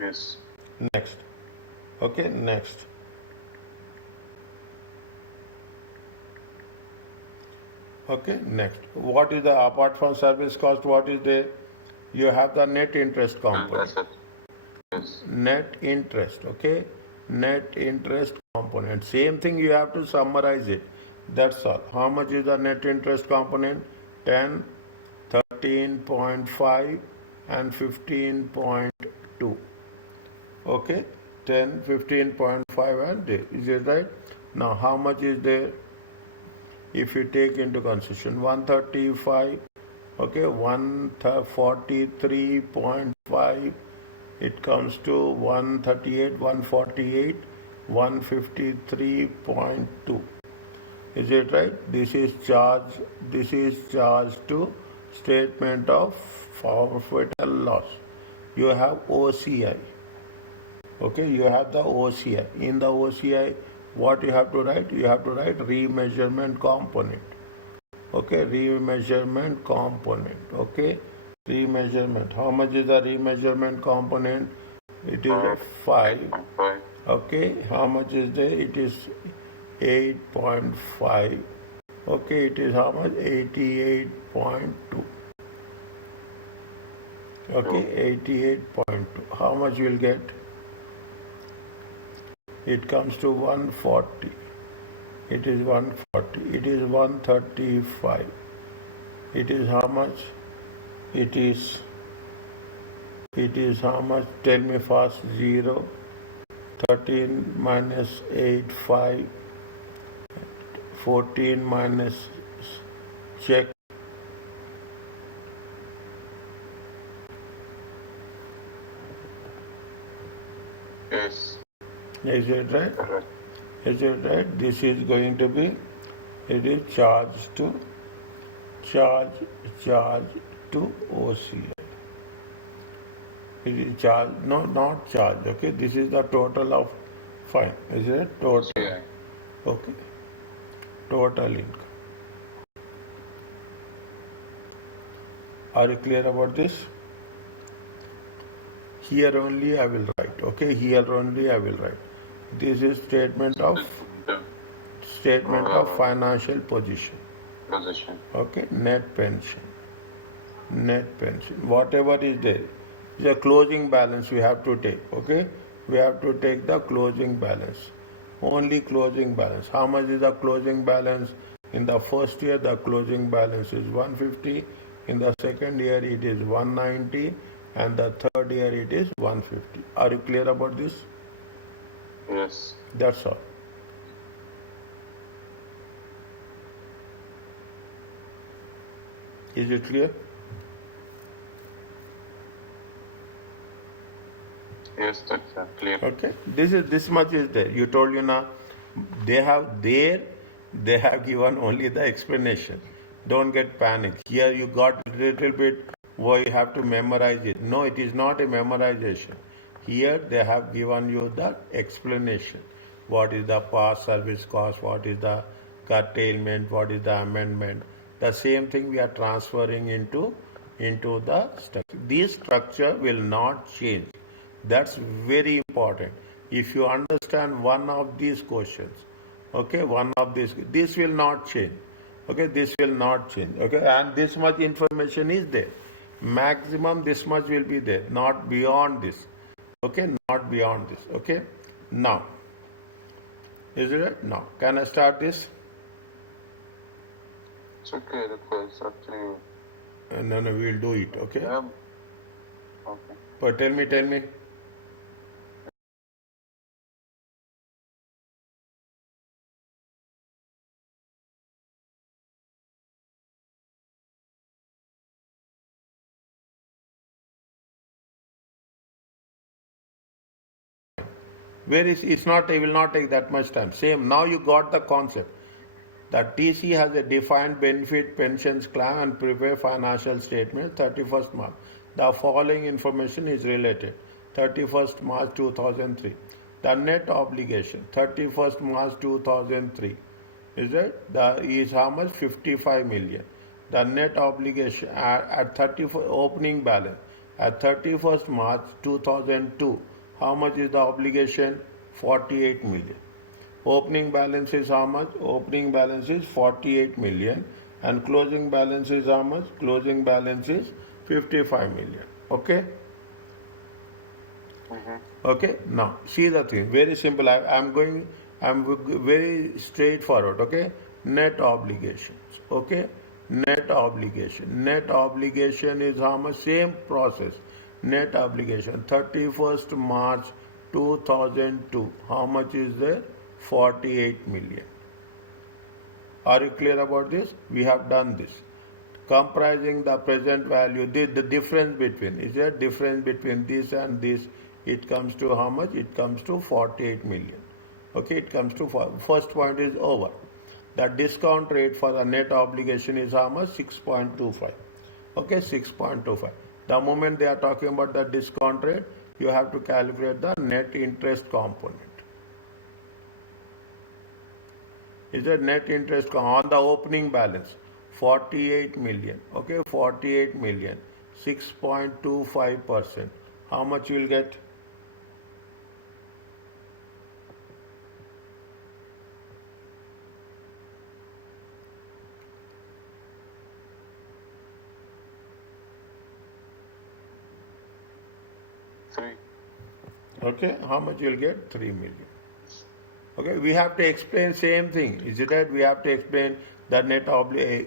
Yes. Next. Okay, next. Okay, next. What is the apart from service cost? What is the you have the net interest And component. asset. Yes. Net interest, okay? Net interest component. Same thing you have to summarize it. That's all. How much is the net interest component? 10, 13.5 and 15.2. Okay? 10, 15.5 and is it right? Now how much is there? If you take into consideration 135, okay, 143.5, it comes to 138, 148, 153.2. Is it right? This is charge to statement of profit and loss. You have OCI. Okay, you have the OCI. In the OCI, what you have to write? You have to write remeasurement component. Okay, remeasurement component. Okay, remeasurement. How much is the remeasurement component? It is 5. 8.5. Okay, how much is there? It is 8.5. Okay, it is how much? 88.2. Okay, 88.2. How much you will get? It comes to 140. It is 140. It is 135. It is how much? It is how much? Tell me fast. 0. 13 minus 8, 5. 14 minus check. Yes. Is it right? Correct. Is it right? This is going to be, it is charge to OCI. It is charge, no, not charge. Okay, this is the total of fine. Is it total? Yeah. Okay, total income. Are you clear about this? Here only I will write. Okay, here only I will write. This is statement of financial position. Position. Okay, net pension. Whatever is there. The closing balance we have to take. Okay, we have to take the closing balance. Only closing balance. How much is the closing balance? In the first year, the closing balance is 150. In the second year, it is 190. And the third year, it is 150. Are you clear about this? Yes. That's all. Is it clear? Yes, doctor. Clear. Okay. This much is there. You told you now. They have given only the explanation. Don't get panicked. Here you got a little bit why you have to memorize it. No, it is not a memorization. Here they have given you the explanation. What is the past service cost? What is the curtailment? What is the amendment? The same thing we are transferring into the structure. This structure will not change. That's very important. If you understand one of these questions, okay, this will not change. Okay, this will not change. Okay, and this much information is there. Maximum this much will be there, not beyond this. Okay, not beyond this. Okay, now, is it right? Now, can I start this? It's okay, doctor. It's up to you. No, we will do it. Okay. Yeah. Okay. But tell me. It's not, it will not take that much time. Same, now you got the concept. That TC has a defined benefit pensions claim and prepare financial statement 31st March. The following information is related. 31st March 2003. The net obligation 31st March 2003 is it? Is how much? 55 million. The net obligation at 31st opening balance at 31st March 2002. How much is the obligation? 48 million. Opening balance is how much? Opening balance is 48 million and closing balance is how much? Closing balance is 55 million. Okay? Okay, now see the thing, very simple. I'm very straightforward. Okay, net obligations. Okay, net obligation is how much? Same process. Net obligation 31st March 2002. How much is there? 48 million. Are you clear about this? We have done this. Comprising the present value, the difference between, is there difference between this and this? It comes to how much? It comes to 48 million. Okay, it comes to, first point is over. The discount rate for the net obligation is how much? 6.25. Okay, 6.25. The moment they are talking about the discount rate, you have to calculate the net interest component. Is the net interest on the opening balance 48 million. Okay, 48 million, 6.25%. How much you will get? Okay, how much you will get? 3 million. Okay, we have to explain same thing. Is it that we have to explain the net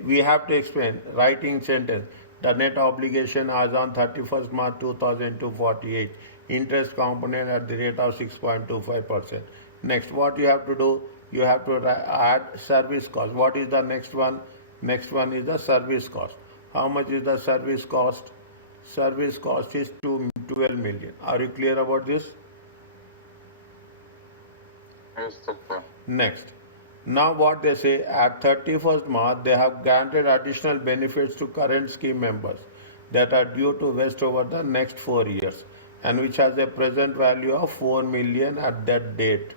we have to explain writing sentence. The net obligation as on 31st March 2002 48. Interest component at the rate of 6.25%. Next, what you have to do? You have to add service cost. What is the next one? Next one is the service cost. How much is the service cost? Service cost is 12 million. Are you clear about this? Yes, doctor. Next. Now what they say, at 31st March, they have granted additional benefits to current scheme members that are due to vest over the next 4 years and which has a present value of 4 million at that date.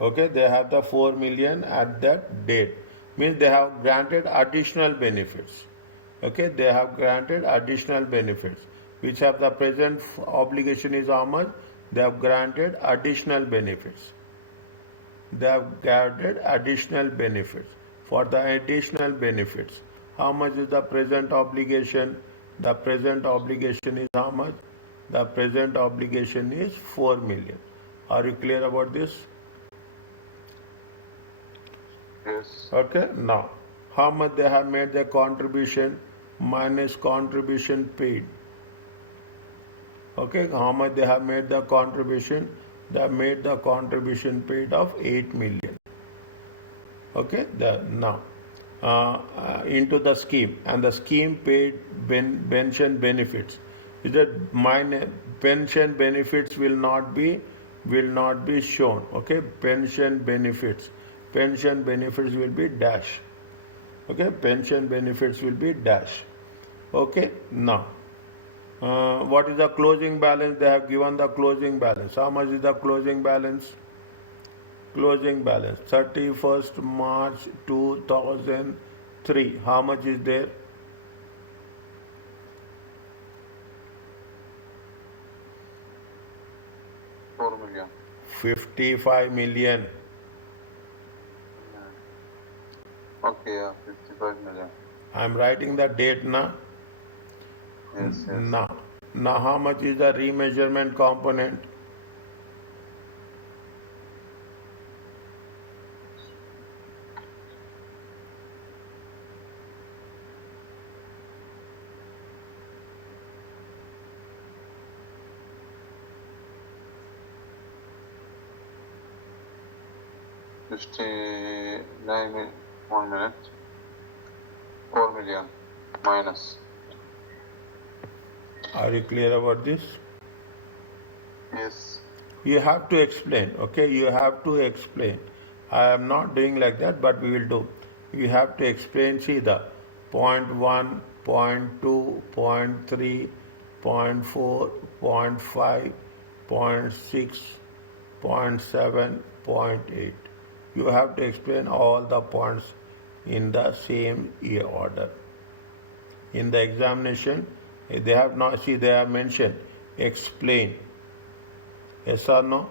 Okay, they have the 4 million at that date. Means they have granted additional benefits. Okay, they have granted additional benefits which have the present obligation is how much? They have granted additional benefits. They have granted additional benefits. For the additional benefits, how much is the present obligation? The present obligation is how much? The present obligation is 4 million. Are you clear about this? Yes. Okay, now how much they have made the contribution minus contribution paid? Okay, how much they have made the contribution? They have made the contribution paid of 8 million. Okay, now into the scheme, and the scheme paid pension benefits. Is that mine? Pension benefits will not be shown. Okay, pension benefits will be dash. Okay, pension benefits will be dash. Okay, now. What is the closing balance? They have given the closing balance. How much is the closing balance? Closing balance 31st March 2003. How much is there? $4 million. 55 million. Okay, yeah, 55 million. I am writing the date now. Yes, yes. Now how much is the remeasurement component? $59 1 minute. 4 million minus. Are you clear about this? Yes. You have to explain, okay? You have to explain. I am not doing like that, but we will do. You have to explain, see the point 1, point 2, point 3, point 4, point 5, point 6, point 7, point 8. You have to explain all the points in the same order. In the examination, they have not, see, they have mentioned explain. Yes or no?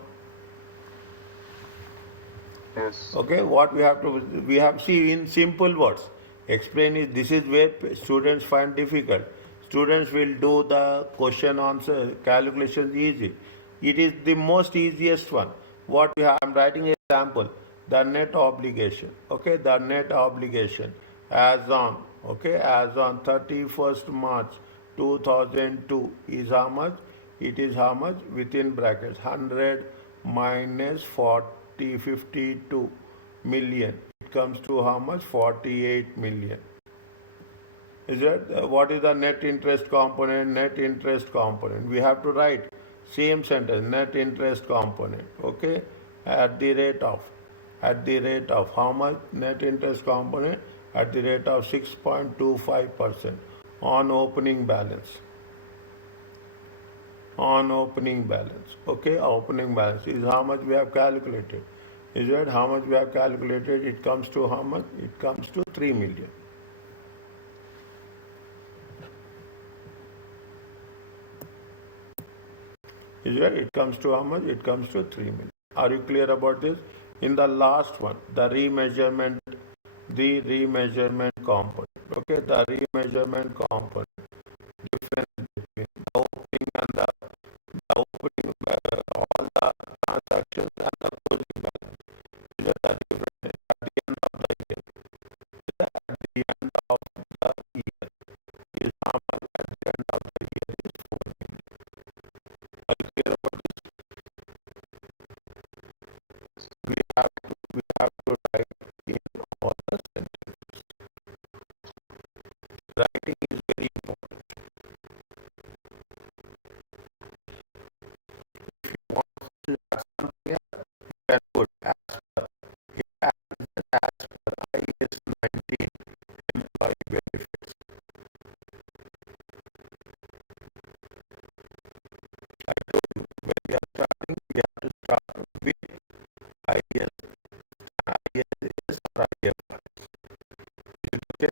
Yes. Okay, what we have, see, in simple words, explain is, this is where students find difficult. Students will do the question answer calculations easy. It is the most easiest one. What we have, I'm writing an example, the net obligation, okay, the net obligation as on, okay, as on 31st March 2002 is how much? It is how much? Within brackets, 100 minus 40, 52 million. It comes to how much? 48 million. Is that what is the net interest component? Net interest component. We have to write same sentence, net interest component. Okay, at the rate of how much? Net interest component at the rate of 6.25% on opening balance. On opening balance. Okay, opening balance is how much we have calculated. Is that how much we have calculated? It comes to how much? It comes to 3 million. Is that it comes to how much? It comes to 3 million. Are you clear about this? In the last one, the remeasurement component. Okay, the remeasurement component. Difference between the opening and the opening, all the transactions and the closing balance. Is that the difference at the end of the year? Is that at the end of the year? Is how much at the end of the year is 4 million. Are you clear about this? We have to write in all the sentences. Writing is very important. If you want to add something else, you can put as per. It adds as per IS 19 employee benefits. I told you, when we are starting, we have to start with IS, IS or IFRS. Is it okay?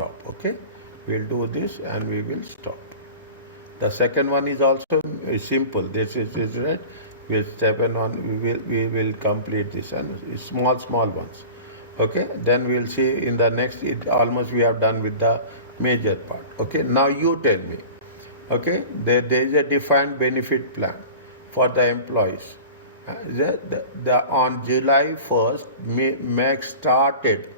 Stop. Okay, we'll do this and we will stop. The second one is also simple. This is right. We'll step on. We will complete this and small ones. Okay. Then we'll see in the next. It almost we have done with the major part. Okay. Now you tell me. Okay. There is a defined benefit plan for the employees. On July 1st, make started.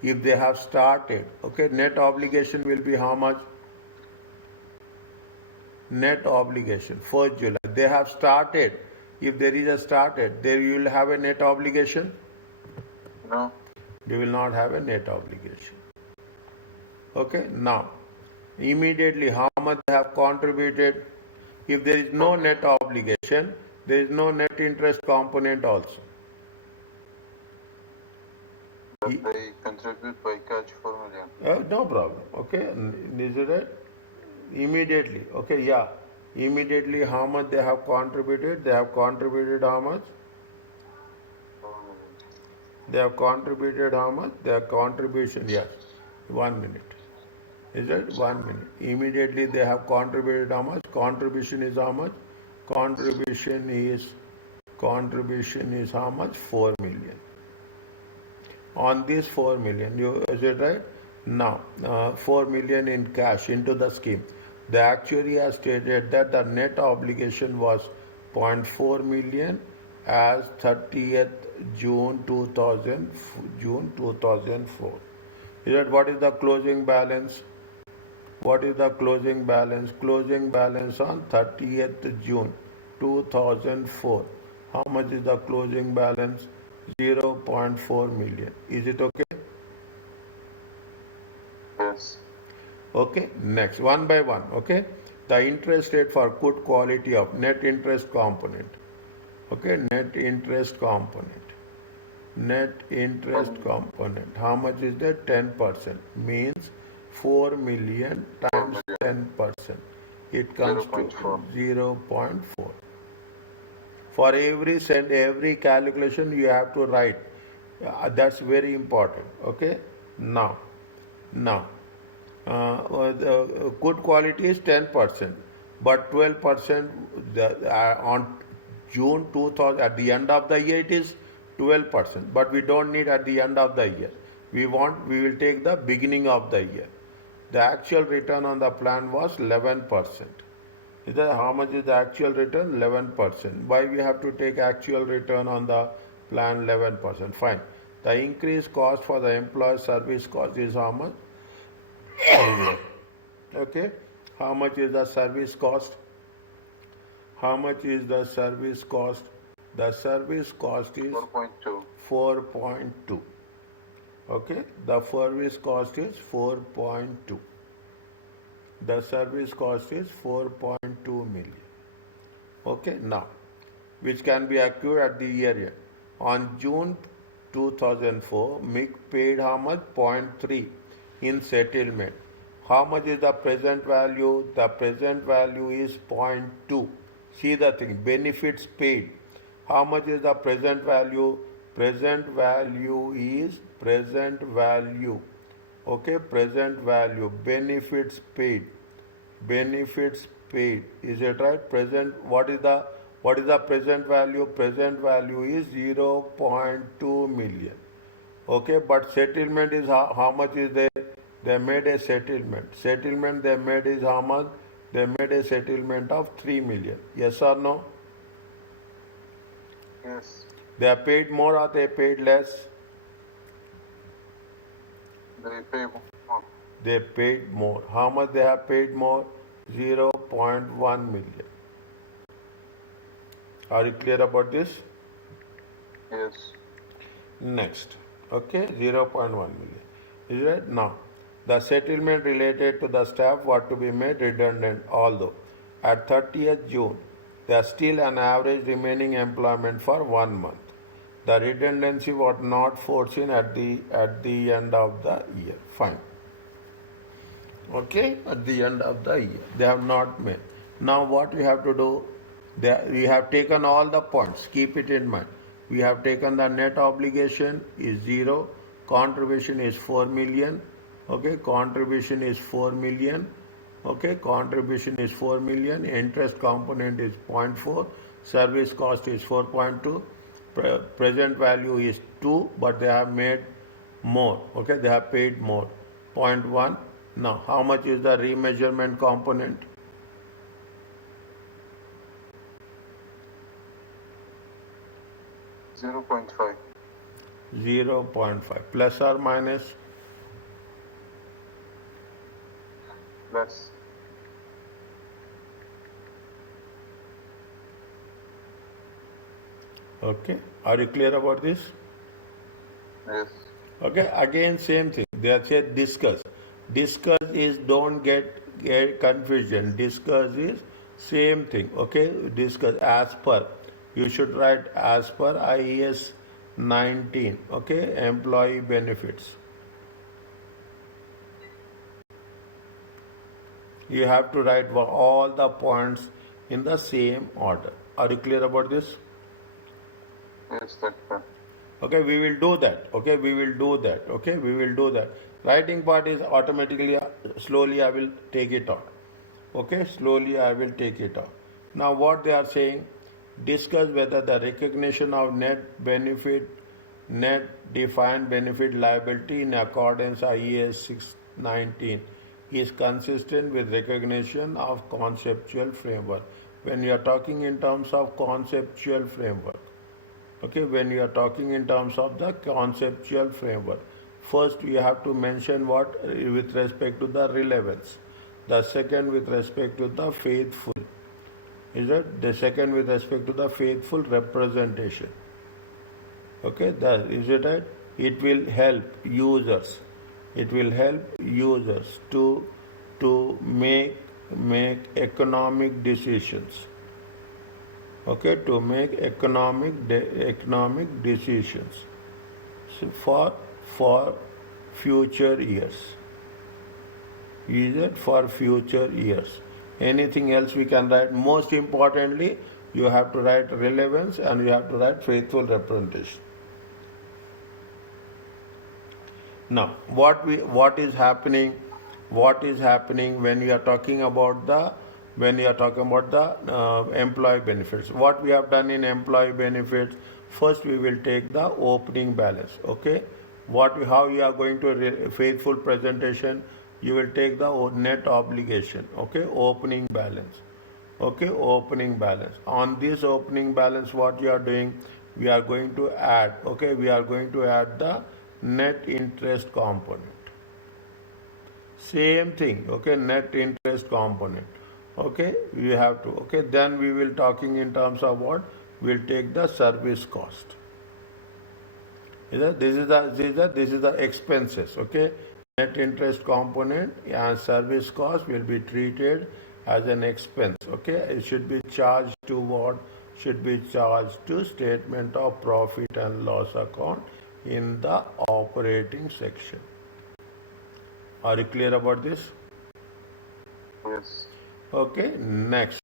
If they have started, okay, net obligation will be how much? Net obligation 1st July. They have started. If there is a started, there you will have a net obligation? No. You will not have a net obligation. Okay, now immediately how much they have contributed? If there is no net obligation, there is no net interest component also. But they contribute by cash 4 million. No problem. Okay, is it right? Immediately. Okay, yeah. Immediately how much they have contributed? They have contributed how much? 4 million. They have contributed how much? Their contribution, yes. 1 minute. Is it? 1 minute. Immediately they have contributed how much? Contribution is how much? Contribution is how much? 4 million. On this 4 million, is it right? Now, 4 million in cash into the scheme. The actuary has stated that the net obligation was 0.4 million as 30th June 2004. Is that what is the closing balance? What is the closing balance? Closing balance on 30th June 2004 How much is the closing balance? 0.4 million. Is it okay? Yes. Okay, next, one by one, okay? The interest rate for good quality of net interest component. Okay, net interest component. Net interest component. How much is that? 10%. Means 4 million 4 times million. 10%. It comes to 0.4. 0.4. For every cent, every calculation you have to write. That's very important. Okay. Now, the good quality is 10%, but 12% on June 2000 at the end of the year it is 12%. But we don't need at the end of the year. We will take the beginning of the year. The actual return on the plan was 11%. Is that how much is the actual return? 11%. Why we have to take actual return on the plan 11%? Fine. The increased cost for the employee service cost is how much? Okay. How much is the service cost? How much is the service cost? The service cost is 4.2. 4.2. Okay. The service cost is 4.2. The service cost is 4.2 million. Okay, now, which can be accrued at the year end. On June 2004, MIC paid how much? 0.3 in settlement. How much is the present value? The present value is 0.2. See the thing, benefits paid. How much is the present value? Present value is present value. Okay, present value, benefits paid. Benefits paid. Is it right? Present, what is the present value? Present value is 0.2 million. Okay, but settlement is how much is there? They made a settlement. Settlement they made is how much? They made a settlement of 3 million. Yes or no? Yes. They are paid more or they paid less? They pay more. They paid more. How much they have paid more? 0.1 million. Are you clear about this? Yes. Next. Okay, 0.1 million. Is it? Now, the settlement related to the staff were to be made redundant, although at 30th June, there is still an average remaining employment for 1 month. The redundancy was not foreseen at the end of the year. Fine. Okay, at the end of the year. They have not made. Now what we have to do? We have taken all the points. Keep it in mind. We have taken the net obligation is 0. Contribution is 4 million. Okay, contribution is 4 million. Okay, contribution is 4 million. Interest component is 0.4. Service cost is 4.2. Present value is 2, but they have made more. Okay, they have paid more. 0.1. Now, how much is the remeasurement component? 0.5. 0.5. Plus or minus? Less. Okay. Are you clear about this? Yes. Okay. Again, same thing. They are said discuss. Discuss is don't get confusion. Discuss is same thing. Okay. Discuss as per. You should write as per IES 19. Okay. Employee benefits. You have to write all the points in the same order. Are you clear about this? Yes, doctor. Okay, we will do that. Okay, we will do that. Okay, we will do that. Writing part is automatically, slowly I will take it out. Okay, slowly I will take it out. Now what they are saying, discuss whether the recognition of net defined benefit liability in accordance IAS 619 is consistent with recognition of conceptual framework. When you are talking in terms of conceptual framework, okay, when you are talking in terms of the conceptual framework, first you have to mention what with respect to the relevance, the second with respect to the faithful, Is it the second with respect to the faithful representation? Okay, that is it right? It will help users. It will help users to make economic decisions. Okay, to make economic decisions. So for future years. Is it for future years? Anything else we can write? Most importantly, you have to write relevance and you have to write faithful representation. Now, what is happening? What is happening when you are talking about the employee benefits? What we have done in employee benefits? First, we will take the opening balance. Okay, how you are going to faithful presentation? You will take the net obligation. Okay, opening balance. Okay, opening balance. On this opening balance, what you are doing? We are going to add. Okay, we are going to add the net interest component. Same thing. Okay, net interest component. Okay, we have to. Okay, then we will talking in terms of what? We'll take the service cost. This is the expenses. Okay, net interest component and service cost will be treated as an expense. Okay, it should be charged to what? Should be charged to statement of profit and loss account in the operating section. Are you clear about this? Yes. Okay, next.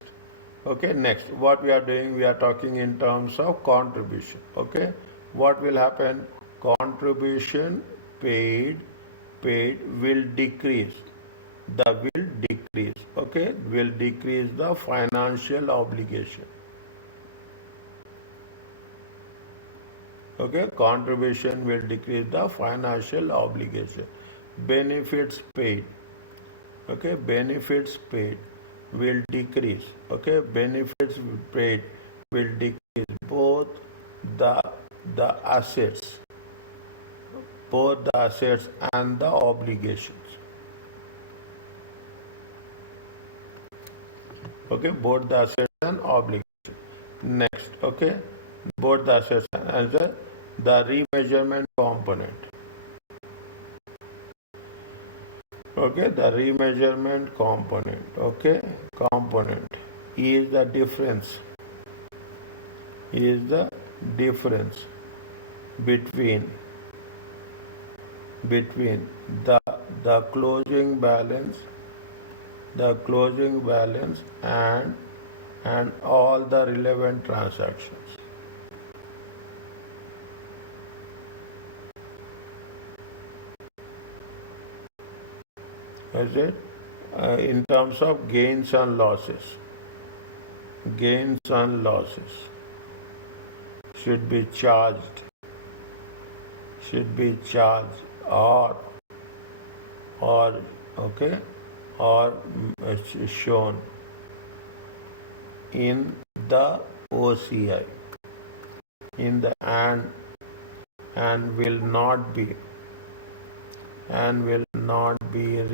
Okay, next. What we are doing, we are talking in terms of contribution. Okay, what will happen? Contribution paid will decrease. Will decrease. Okay, will decrease the financial obligation. Okay, contribution will decrease the financial obligation. Benefits paid. Okay, benefits paid will decrease. Okay, benefits paid will decrease both the assets, and the obligations. Okay, both the assets and obligations. Next, okay, both the assets and the remeasurement component. Okay, the remeasurement component. Okay, component is the difference. Is the difference between the closing balance, and all the relevant transactions. Is it? In terms of gains and losses. Gains and losses should be charged. Or okay, or shown in the OCI, in the and will not be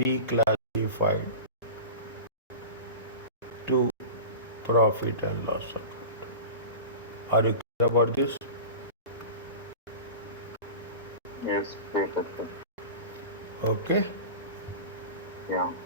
reclassified to profit and loss account. Are you clear about this? Yes, clear. Okay. Yeah.